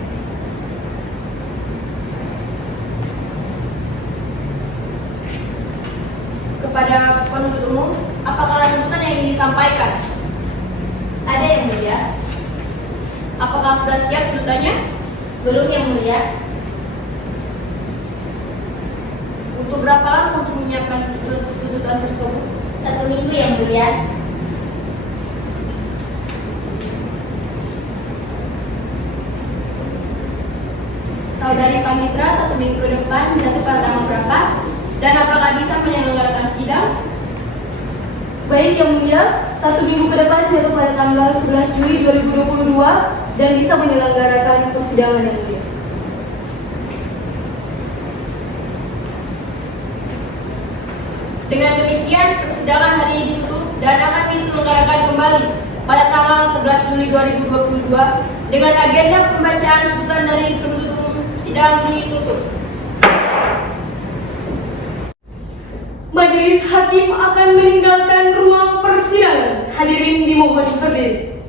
Kepada penuntut umum, apakah lanjutan yang ingin disampaikan? Ada yang mulia? Apakah sudah siap tuntutannya? Belum yang mulia? Untuk berapa lama untuk menyiapkan tuntutan tersebut? 1 minggu yang mulia. Saudari Panitra 1 minggu ke depan jatuh pada tanggal berapa? Dan apakah bisa menyelenggarakan sidang? Baik yang mulia, 1 minggu ke depan jatuh pada tanggal 11 Juli 2022 dan bisa menyelenggarakan persidangan yang mulia. Dengan demikian, persidangan hari ini ditutup dan akan diselenggarakan kembali pada tanggal 11 Juli 2022 dengan agenda pembacaan tuntutan dari penuntut umum. Sidang ditutup. Majelis hakim akan meninggalkan ruang persidangan. Hadirin dimohon berdiri.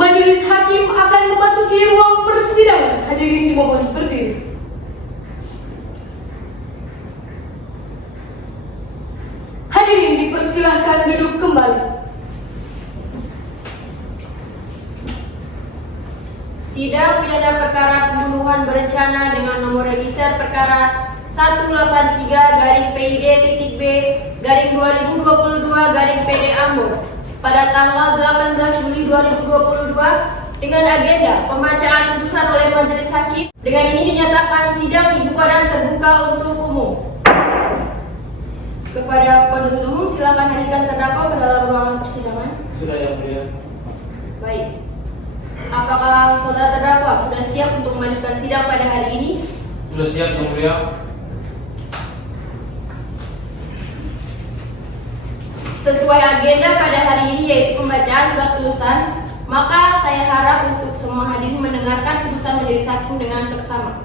Majelis hakim akan memasuki ruang persidangan. Hadirin dimohon berdiri. Hadirin dipersilahkan duduk kembali. Sidang pidana perkara pembunuhan berencana dengan nomor register perkara 183-B/PD-B/2022 Ambon pada tanggal 18 Juli 2022 dengan agenda pembacaan putusan oleh majelis hakim. Dengan ini dinyatakan sidang dibuka dan terbuka untuk umum. Kepada penuntut umum, silakan hadirkan terdakwa ke dalam ruangan persidangan. Sudah yang mulia. Baik. Apakah saudara terdakwa sudah siap untuk melanjutkan sidang pada hari ini? Sudah siap yang mulia. Sesuai agenda pada hari ini yaitu pembacaan surat putusan, Maka saya harap untuk semua hadirin mendengarkan putusan majelis hakim dengan seksama.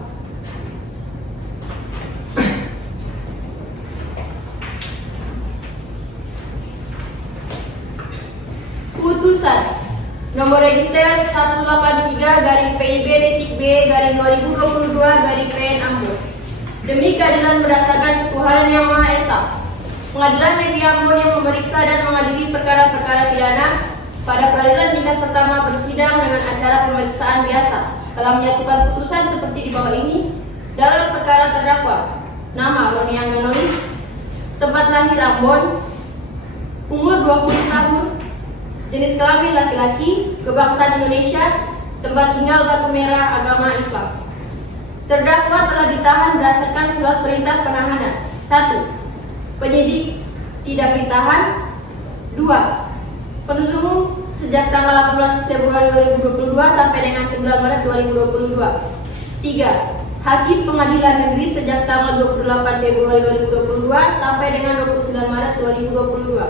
Putusan nomor register 183/PIB.B/2022/PN Ambon. Demi keadilan berdasarkan ketuhanan yang Maha Esa, Pengadilan Negeri Ambon yang memeriksa dan mengadili perkara-perkara pidana pada peradilan tingkat pertama bersidang dengan acara pemeriksaan biasa telah menyatukan putusan seperti di bawah ini dalam perkara terdakwa: nama Roni Angganois, tempat lahir Ambon, umur 20 tahun, jenis kelamin laki-laki, kebangsaan Indonesia, tempat tinggal Batu Merah, agama Islam. Terdakwa telah ditahan berdasarkan surat perintah penahanan. 1. Penyidik tidak ditahan. 2. Penuntut umum sejak tanggal 18 Februari 2022 sampai dengan 9 Maret 2022. 3. Hakim Pengadilan Negeri sejak tanggal 28 Februari 2022 sampai dengan 29 Maret 2022.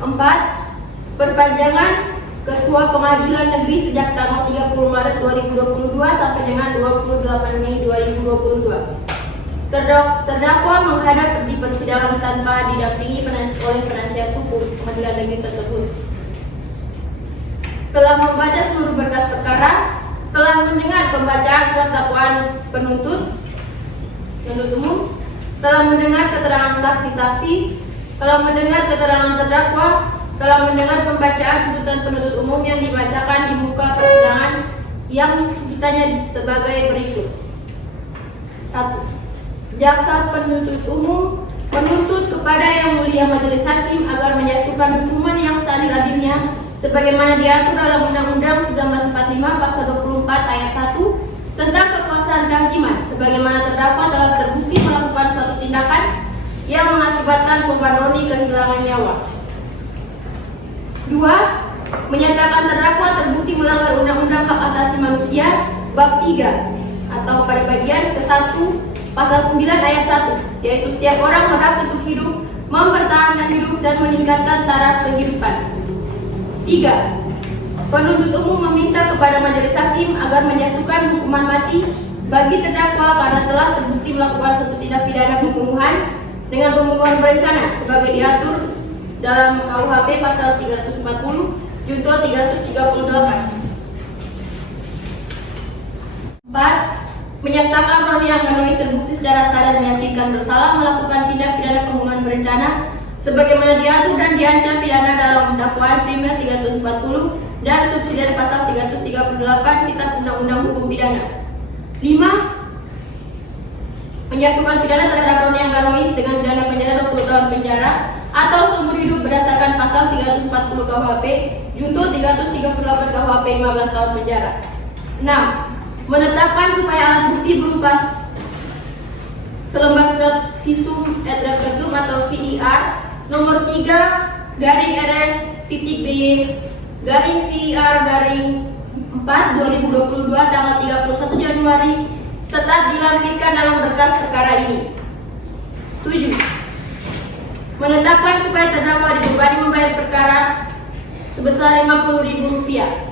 4. Perpanjangan Ketua Pengadilan Negeri sejak tanggal 30 Maret 2022 sampai dengan 28 Mei 2022. Terdakwa menghadap di persidangan tanpa didampingi oleh penasihat hukum Pengadilan Negeri tersebut. Telah membaca seluruh berkas perkara, telah mendengar pembacaan surat dakwaan penuntut umum, telah mendengar keterangan saksi-saksi, telah mendengar keterangan terdakwa, telah mendengar pembacaan tuntutan penuntut umum yang dibacakan di muka persidangan yang tuntutannya sebagai berikut. 1. Jaksa penuntut umum menuntut kepada Yang Mulia Majelis Hakim agar menjatuhkan hukuman yang seadil-adilnya sebagaimana diatur dalam Undang-Undang 1945 Pasal 24 Ayat 1 tentang kekuasaan kehakiman, sebagaimana terdakwa telah terbukti melakukan suatu tindakan yang mengakibatkan korban Roni kehilangan nyawa. 2. Menyatakan terdakwa terbukti melanggar Undang-Undang Hak Asasi Manusia Bab 3 atau pada bagian ke-1 Pasal 9 Ayat 1, yaitu setiap orang berhak untuk hidup, mempertahankan hidup, dan meningkatkan taraf kehidupan. 3. Penuntut umum meminta kepada Majelis Hakim agar menjatuhkan hukuman mati bagi terdakwa karena telah terbukti melakukan suatu tindak pidana pembunuhan dengan pembunuhan berencana sebagai diatur dalam KUHP Pasal 340 Junto 338. 4. Menyatakan Roni Angganois terbukti secara sadar meyakinkan bersalah melakukan tindak pidana pembunuhan berencana sebagaimana diatur dan diancam pidana dalam dakwaan primer 340 dan subsidiar pasal 338 Kitab Undang-Undang Hukum Pidana. 5. Menjatuhkan pidana terhadap Roni Angganois dengan pidana penjara 20 tahun penjara atau seumur hidup berdasarkan pasal 340 KUHP Junto 338 KUHP 15 tahun penjara. 6. Menetapkan supaya alat bukti berupa selembar surat visum et repertum atau VIR nomor 3-RS-BY-VIR-4/2022 tanggal 31 Januari tetap dilampirkan dalam berkas perkara ini. 7. Menetapkan supaya terdakwa dibebani membayar perkara sebesar Rp50.000.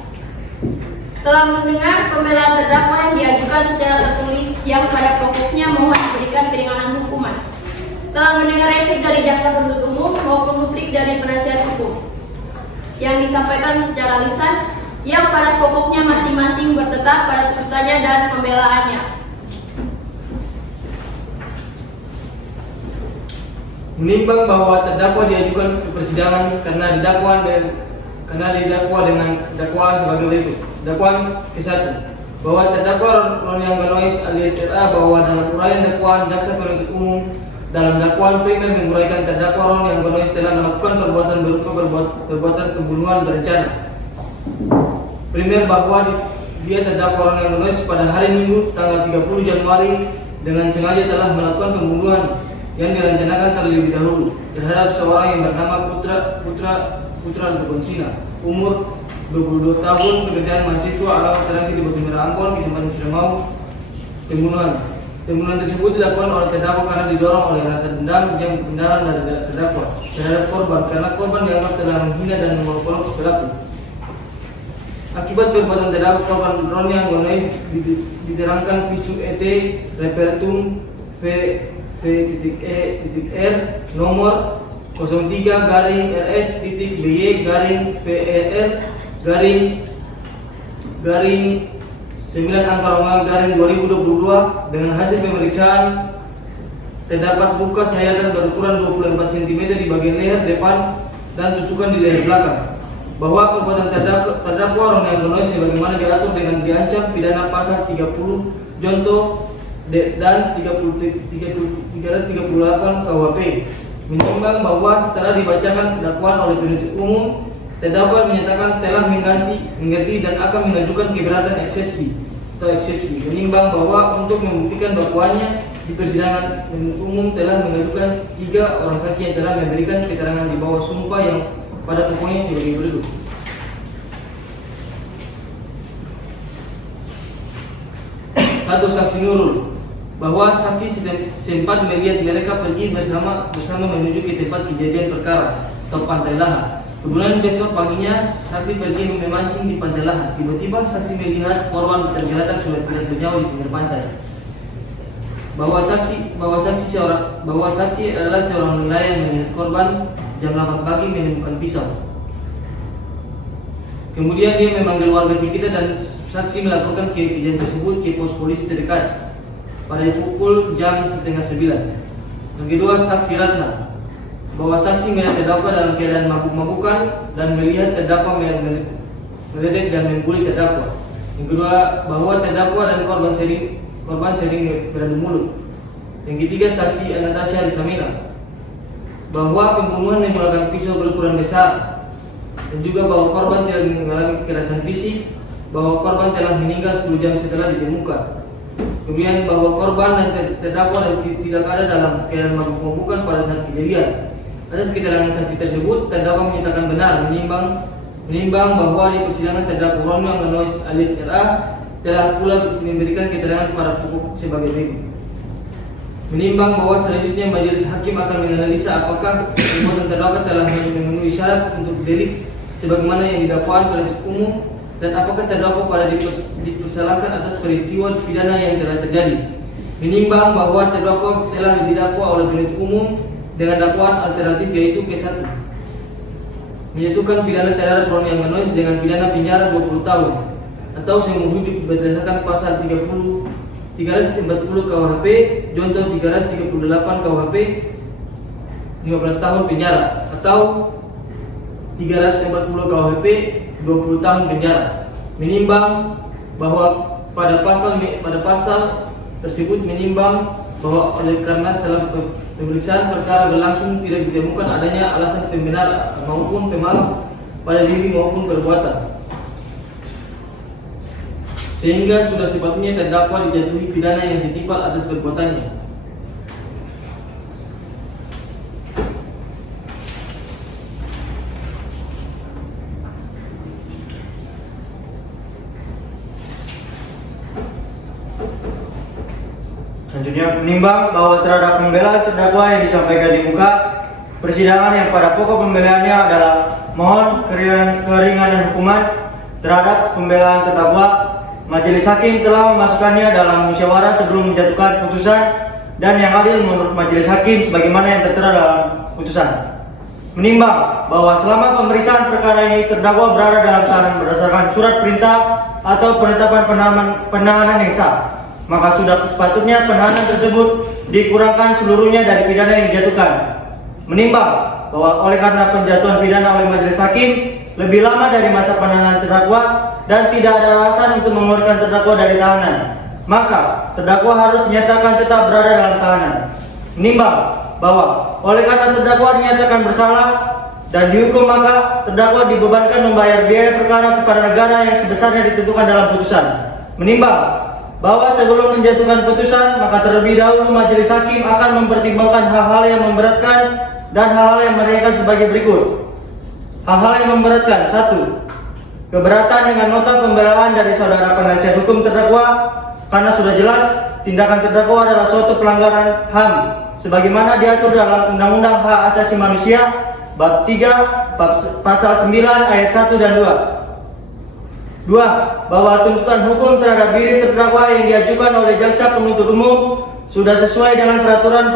Telah mendengar pembelaan terdakwa yang diajukan secara tertulis yang pada pokoknya mohon diberikan keringanan hukuman. Telah mendengar replik dari jaksa penuntut umum maupun duplik dari penasihat hukum yang disampaikan secara lisan yang pada pokoknya masing-masing bertetap pada tuntutannya dan pembelaannya. Menimbang bahwa terdakwa diajukan ke persidangan karena didakwa dengan dakwaan sebagai berikut. Dakwaan ke-1 bahwa terdakwa Roni Angganois alias RA bahwa dalam uraian dakwaan jaksa penuntut umum dalam dakwaan primer menguraikan terdakwa Roni Angganois telah melakukan perbuatan berupa perbuatan pembunuhan berencana. Primer bahwa dia terdakwa Roni Angganois pada hari Minggu tanggal 30 Januari dengan sengaja telah melakukan pembunuhan yang direncanakan terlebih dahulu terhadap seorang yang bernama Putra Lebonsina, umur 22 tahun, pekerjaan mahasiswa, alamat terakhir di Batu Merah Ambon, Kecamatan Sidamau. Pembunuhan tersebut dilakukan oleh terdakwa karena didorong oleh rasa dendam yang mendalam dari terdakwa terhadap korban karena korban dianggap telah menghina dan memperkosa pelaku. Akibat perbuatan terdakwa korban Roni Anggonois diterangkan visum et repertum V.E.R nomor 03-BY-TTR/9 dengan hasil pemeriksaan terdapat luka sayatan berukuran 24 cm di bagian leher depan dan tusukan di leher belakang. Bahwa perbuatan terdakwa Roni Anggonois sebagaimana diatur dengan diancam pidana pasal 30 Jonto dan 338 KUHP. Menimbang bahwa setelah dibacakan dakwaan oleh penuntut umum, terdakwa menyatakan telah mengerti dan akan mengajukan keberatan eksepsi. Menimbang bahwa untuk membuktikan dakwaannya di persidangan, penuntut umum telah mengajukan 3 orang saksi yang telah memberikan keterangan di bawah sumpah yang pada pokoknya sebagai berikut. 1. Saksi Nurul, bahwa saksi sempat melihat mereka pergi bersama menuju ke tempat kejadian perkara atau Pantai Lahat. Kemudian besok paginya saksi pergi memancing di Pantai Lahat. Tiba-tiba saksi melihat korban tergeletak sudah tidak bernyawa di pinggir pantai. Bahwa saksi adalah seorang nelayan yang melihat korban jam 8 pagi menemukan pisau. Kemudian dia memanggil warga sekitar dan saksi melaporkan kejadian tersebut ke pos polisi terdekat pada pukul jam 8:30. Yang kedua, saksi Ratna, bahwa saksi melihat terdakwa dalam keadaan mabuk-mabukan dan melihat terdakwa meledek dan membuli terdakwa. Yang kedua, bahwa terdakwa dan korban sering beradu mulut. Yang ketiga, saksi Anastasia Risamina, bahwa pembunuhan menggunakan pisau berukuran besar, dan juga bahwa korban tidak mengalami kekerasan fisik, bahwa korban telah meninggal 10 jam setelah ditemukan. Kemudian bahwa korban dan terdakwa tidak ada dalam keadaan mabuk-mabukan pada saat kejadian. Atas keterangan saksi tersebut, terdakwa menyatakan benar menimbang bahwa di persidangan terdakwa Roni Anggonois alias RA telah pula memberikan keterangan pada pokok sebagai berikut. Menimbang bahwa selanjutnya majelis hakim akan menganalisa apakah perbuatan terdakwa telah memenuhi syarat untuk delik sebagaimana yang didakwaan penuntut umum dan apakah terdakwa pada dipersalahkan atas peristiwa pidana yang telah terjadi. Menimbang bahwa terdakwa telah didakwa oleh penuntut umum dengan dakwaan alternatif yaitu ke-1, menjatuhkan pidana terhadap Roni Anggonois dengan pidana penjara 20 tahun atau seumur hidup berdasarkan pasal 340 KUHP Jonto 338 KUHP 15 tahun penjara atau 340 KUHP 20 tahun penjara. Menimbang bahwa pada pasal tersebut menimbang bahwa oleh karena selama pemeriksaan perkara berlangsung tidak ditemukan adanya alasan pembenar maupun pemaaf pada diri maupun perbuatan, sehingga sudah sepatutnya terdakwa dijatuhi pidana yang setimpal atas perbuatannya. Selanjutnya, menimbang bahwa terhadap pembelaan terdakwa yang disampaikan di muka persidangan yang pada pokok pembelaannya adalah mohon keringanan hukuman terhadap pembelaan terdakwa, majelis hakim telah memasukkannya dalam musyawarah sebelum menjatuhkan putusan dan yang adil menurut majelis hakim sebagaimana yang tertera dalam putusan. Menimbang bahwa selama pemeriksaan perkara ini terdakwa berada dalam tahanan berdasarkan surat perintah atau penetapan penahanan yang sah, maka sudah sepatutnya penahanan tersebut dikurangkan seluruhnya dari pidana yang dijatuhkan. Menimbang bahwa oleh karena penjatuhan pidana oleh majelis hakim lebih lama dari masa penahanan terdakwa dan tidak ada alasan untuk mengeluarkan terdakwa dari tahanan, maka terdakwa harus dinyatakan tetap berada dalam tahanan. Menimbang bahwa oleh karena terdakwa dinyatakan bersalah dan dihukum, maka terdakwa dibebankan membayar biaya perkara kepada negara yang sebesarnya ditentukan dalam putusan. Menimbang bahwa sebelum menjatuhkan putusan, maka terlebih dahulu majelis hakim akan mempertimbangkan hal-hal yang memberatkan dan hal-hal yang meringankan sebagai berikut. Hal-hal yang memberatkan: 1. Keberatan dengan nota pembelaan dari saudara penasihat hukum terdakwa karena sudah jelas tindakan terdakwa adalah suatu pelanggaran HAM sebagaimana diatur dalam Undang-Undang Hak Asasi Manusia bab 3 pasal 9 ayat 1 dan 2. 2. Bahwa tuntutan hukum terhadap diri terdakwa yang diajukan oleh jaksa penuntut umum sudah sesuai dengan peraturan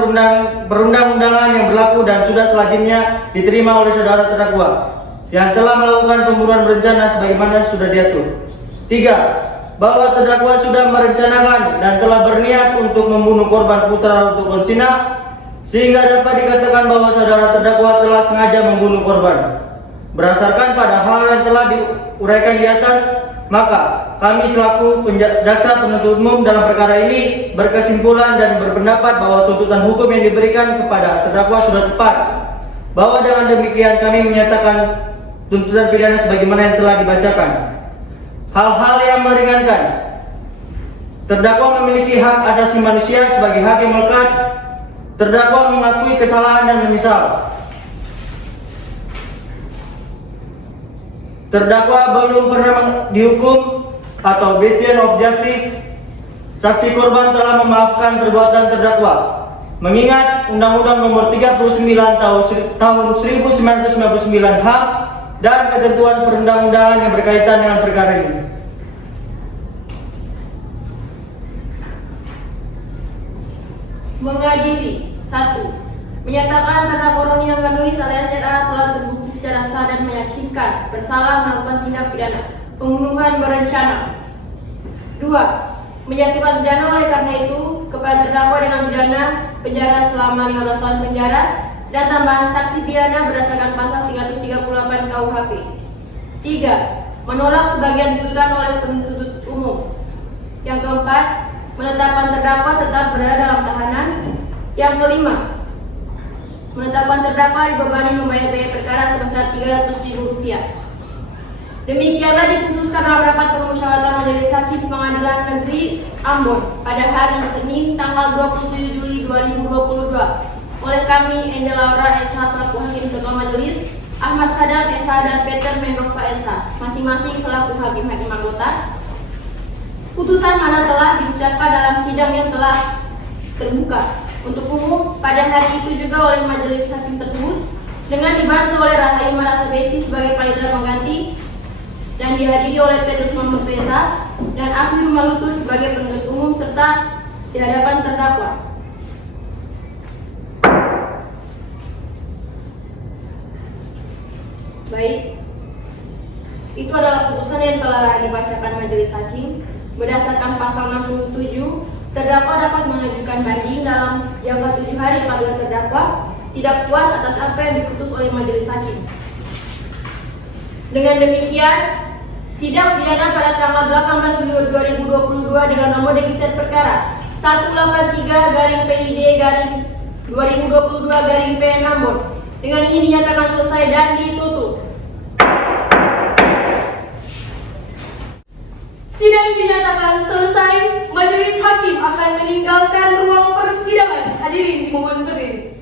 perundang-undangan yang berlaku dan sudah selanjutnya diterima oleh saudara terdakwa yang telah melakukan pembunuhan berencana sebagaimana sudah diatur. 3. Bahwa terdakwa sudah merencanakan dan telah berniat untuk membunuh korban Putra Ratu Konsina sehingga dapat dikatakan bahwa saudara terdakwa telah sengaja membunuh korban. Berdasarkan pada hal yang telah diuraikan di atas, maka kami selaku jaksa penuntut umum dalam perkara ini berkesimpulan dan berpendapat bahwa tuntutan hukum yang diberikan kepada terdakwa sudah tepat. Bahwa dengan demikian kami menyatakan tuntutan pidana sebagaimana yang telah dibacakan. Hal-hal yang meringankan. Terdakwa memiliki hak asasi manusia sebagai hak yang melekat. Terdakwa mengakui kesalahan dan menyesal. Terdakwa belum pernah dihukum atau bastion of justice. Saksi korban telah memaafkan perbuatan terdakwa. Mengingat Undang-Undang Nomor 39 tahun 1999 HAM dan ketentuan perundang-undangan yang berkaitan dengan perkara ini. Mengadili. 1. Menyatakan terdakwa Roni Angganuis alias RA telah terbukti secara sah dan meyakinkan bersalah melakukan tindak pidana pembunuhan berencana. 2. Menjatuhkan pidana oleh karena itu kepada terdakwa dengan pidana penjara selama 15 tahun penjara dan tambahan saksi pidana berdasarkan pasal 338 KUHP. 3. Menolak sebagian tuntutan oleh penuntut umum. Yang keempat, menetapkan terdakwa tetap berada dalam tahanan. Yang kelima, menetapkan terdakwa dibebani membayar biaya perkara sebesar Rp300.000. Demikianlah diputuskan dalam rapat permusyawaratan Majelis Hakim Pengadilan Negeri Ambon pada hari Senin tanggal 27 Juli 2022 oleh kami Angel Laura SH selaku Hakim Ketua Majelis, Ahmad Sadam SH dan Peter Mendrova SH masing-masing selaku hakim-hakim anggota. Putusan mana telah diucapkan dalam sidang yang telah terbuka untuk umum pada hari itu juga oleh majelis hakim tersebut dengan dibantu oleh Rahayu Marasabesi sebagai panitia pengganti dan dihadiri oleh Petrus Mampus Desa dan Ahli Rumah Lutur sebagai penuntut umum serta di hadapan terdakwa. Baik, itu adalah putusan yang telah dibacakan majelis hakim. Berdasarkan pasal 67, terdakwa dapat mengajukan banding dalam jangka 7 hari apabila terdakwa tidak puas atas apa yang diputus oleh majelis hakim. Dengan demikian, sidang pidana pada tanggal 18 Juli 2022 dengan nomor register perkara 183-PID-2022-P Ambon dengan ini dinyatakan selesai dan ditutup. Sidang dinyatakan selesai. Majelis hakim akan meninggalkan ruang persidangan. Hadirin mohon berdiri.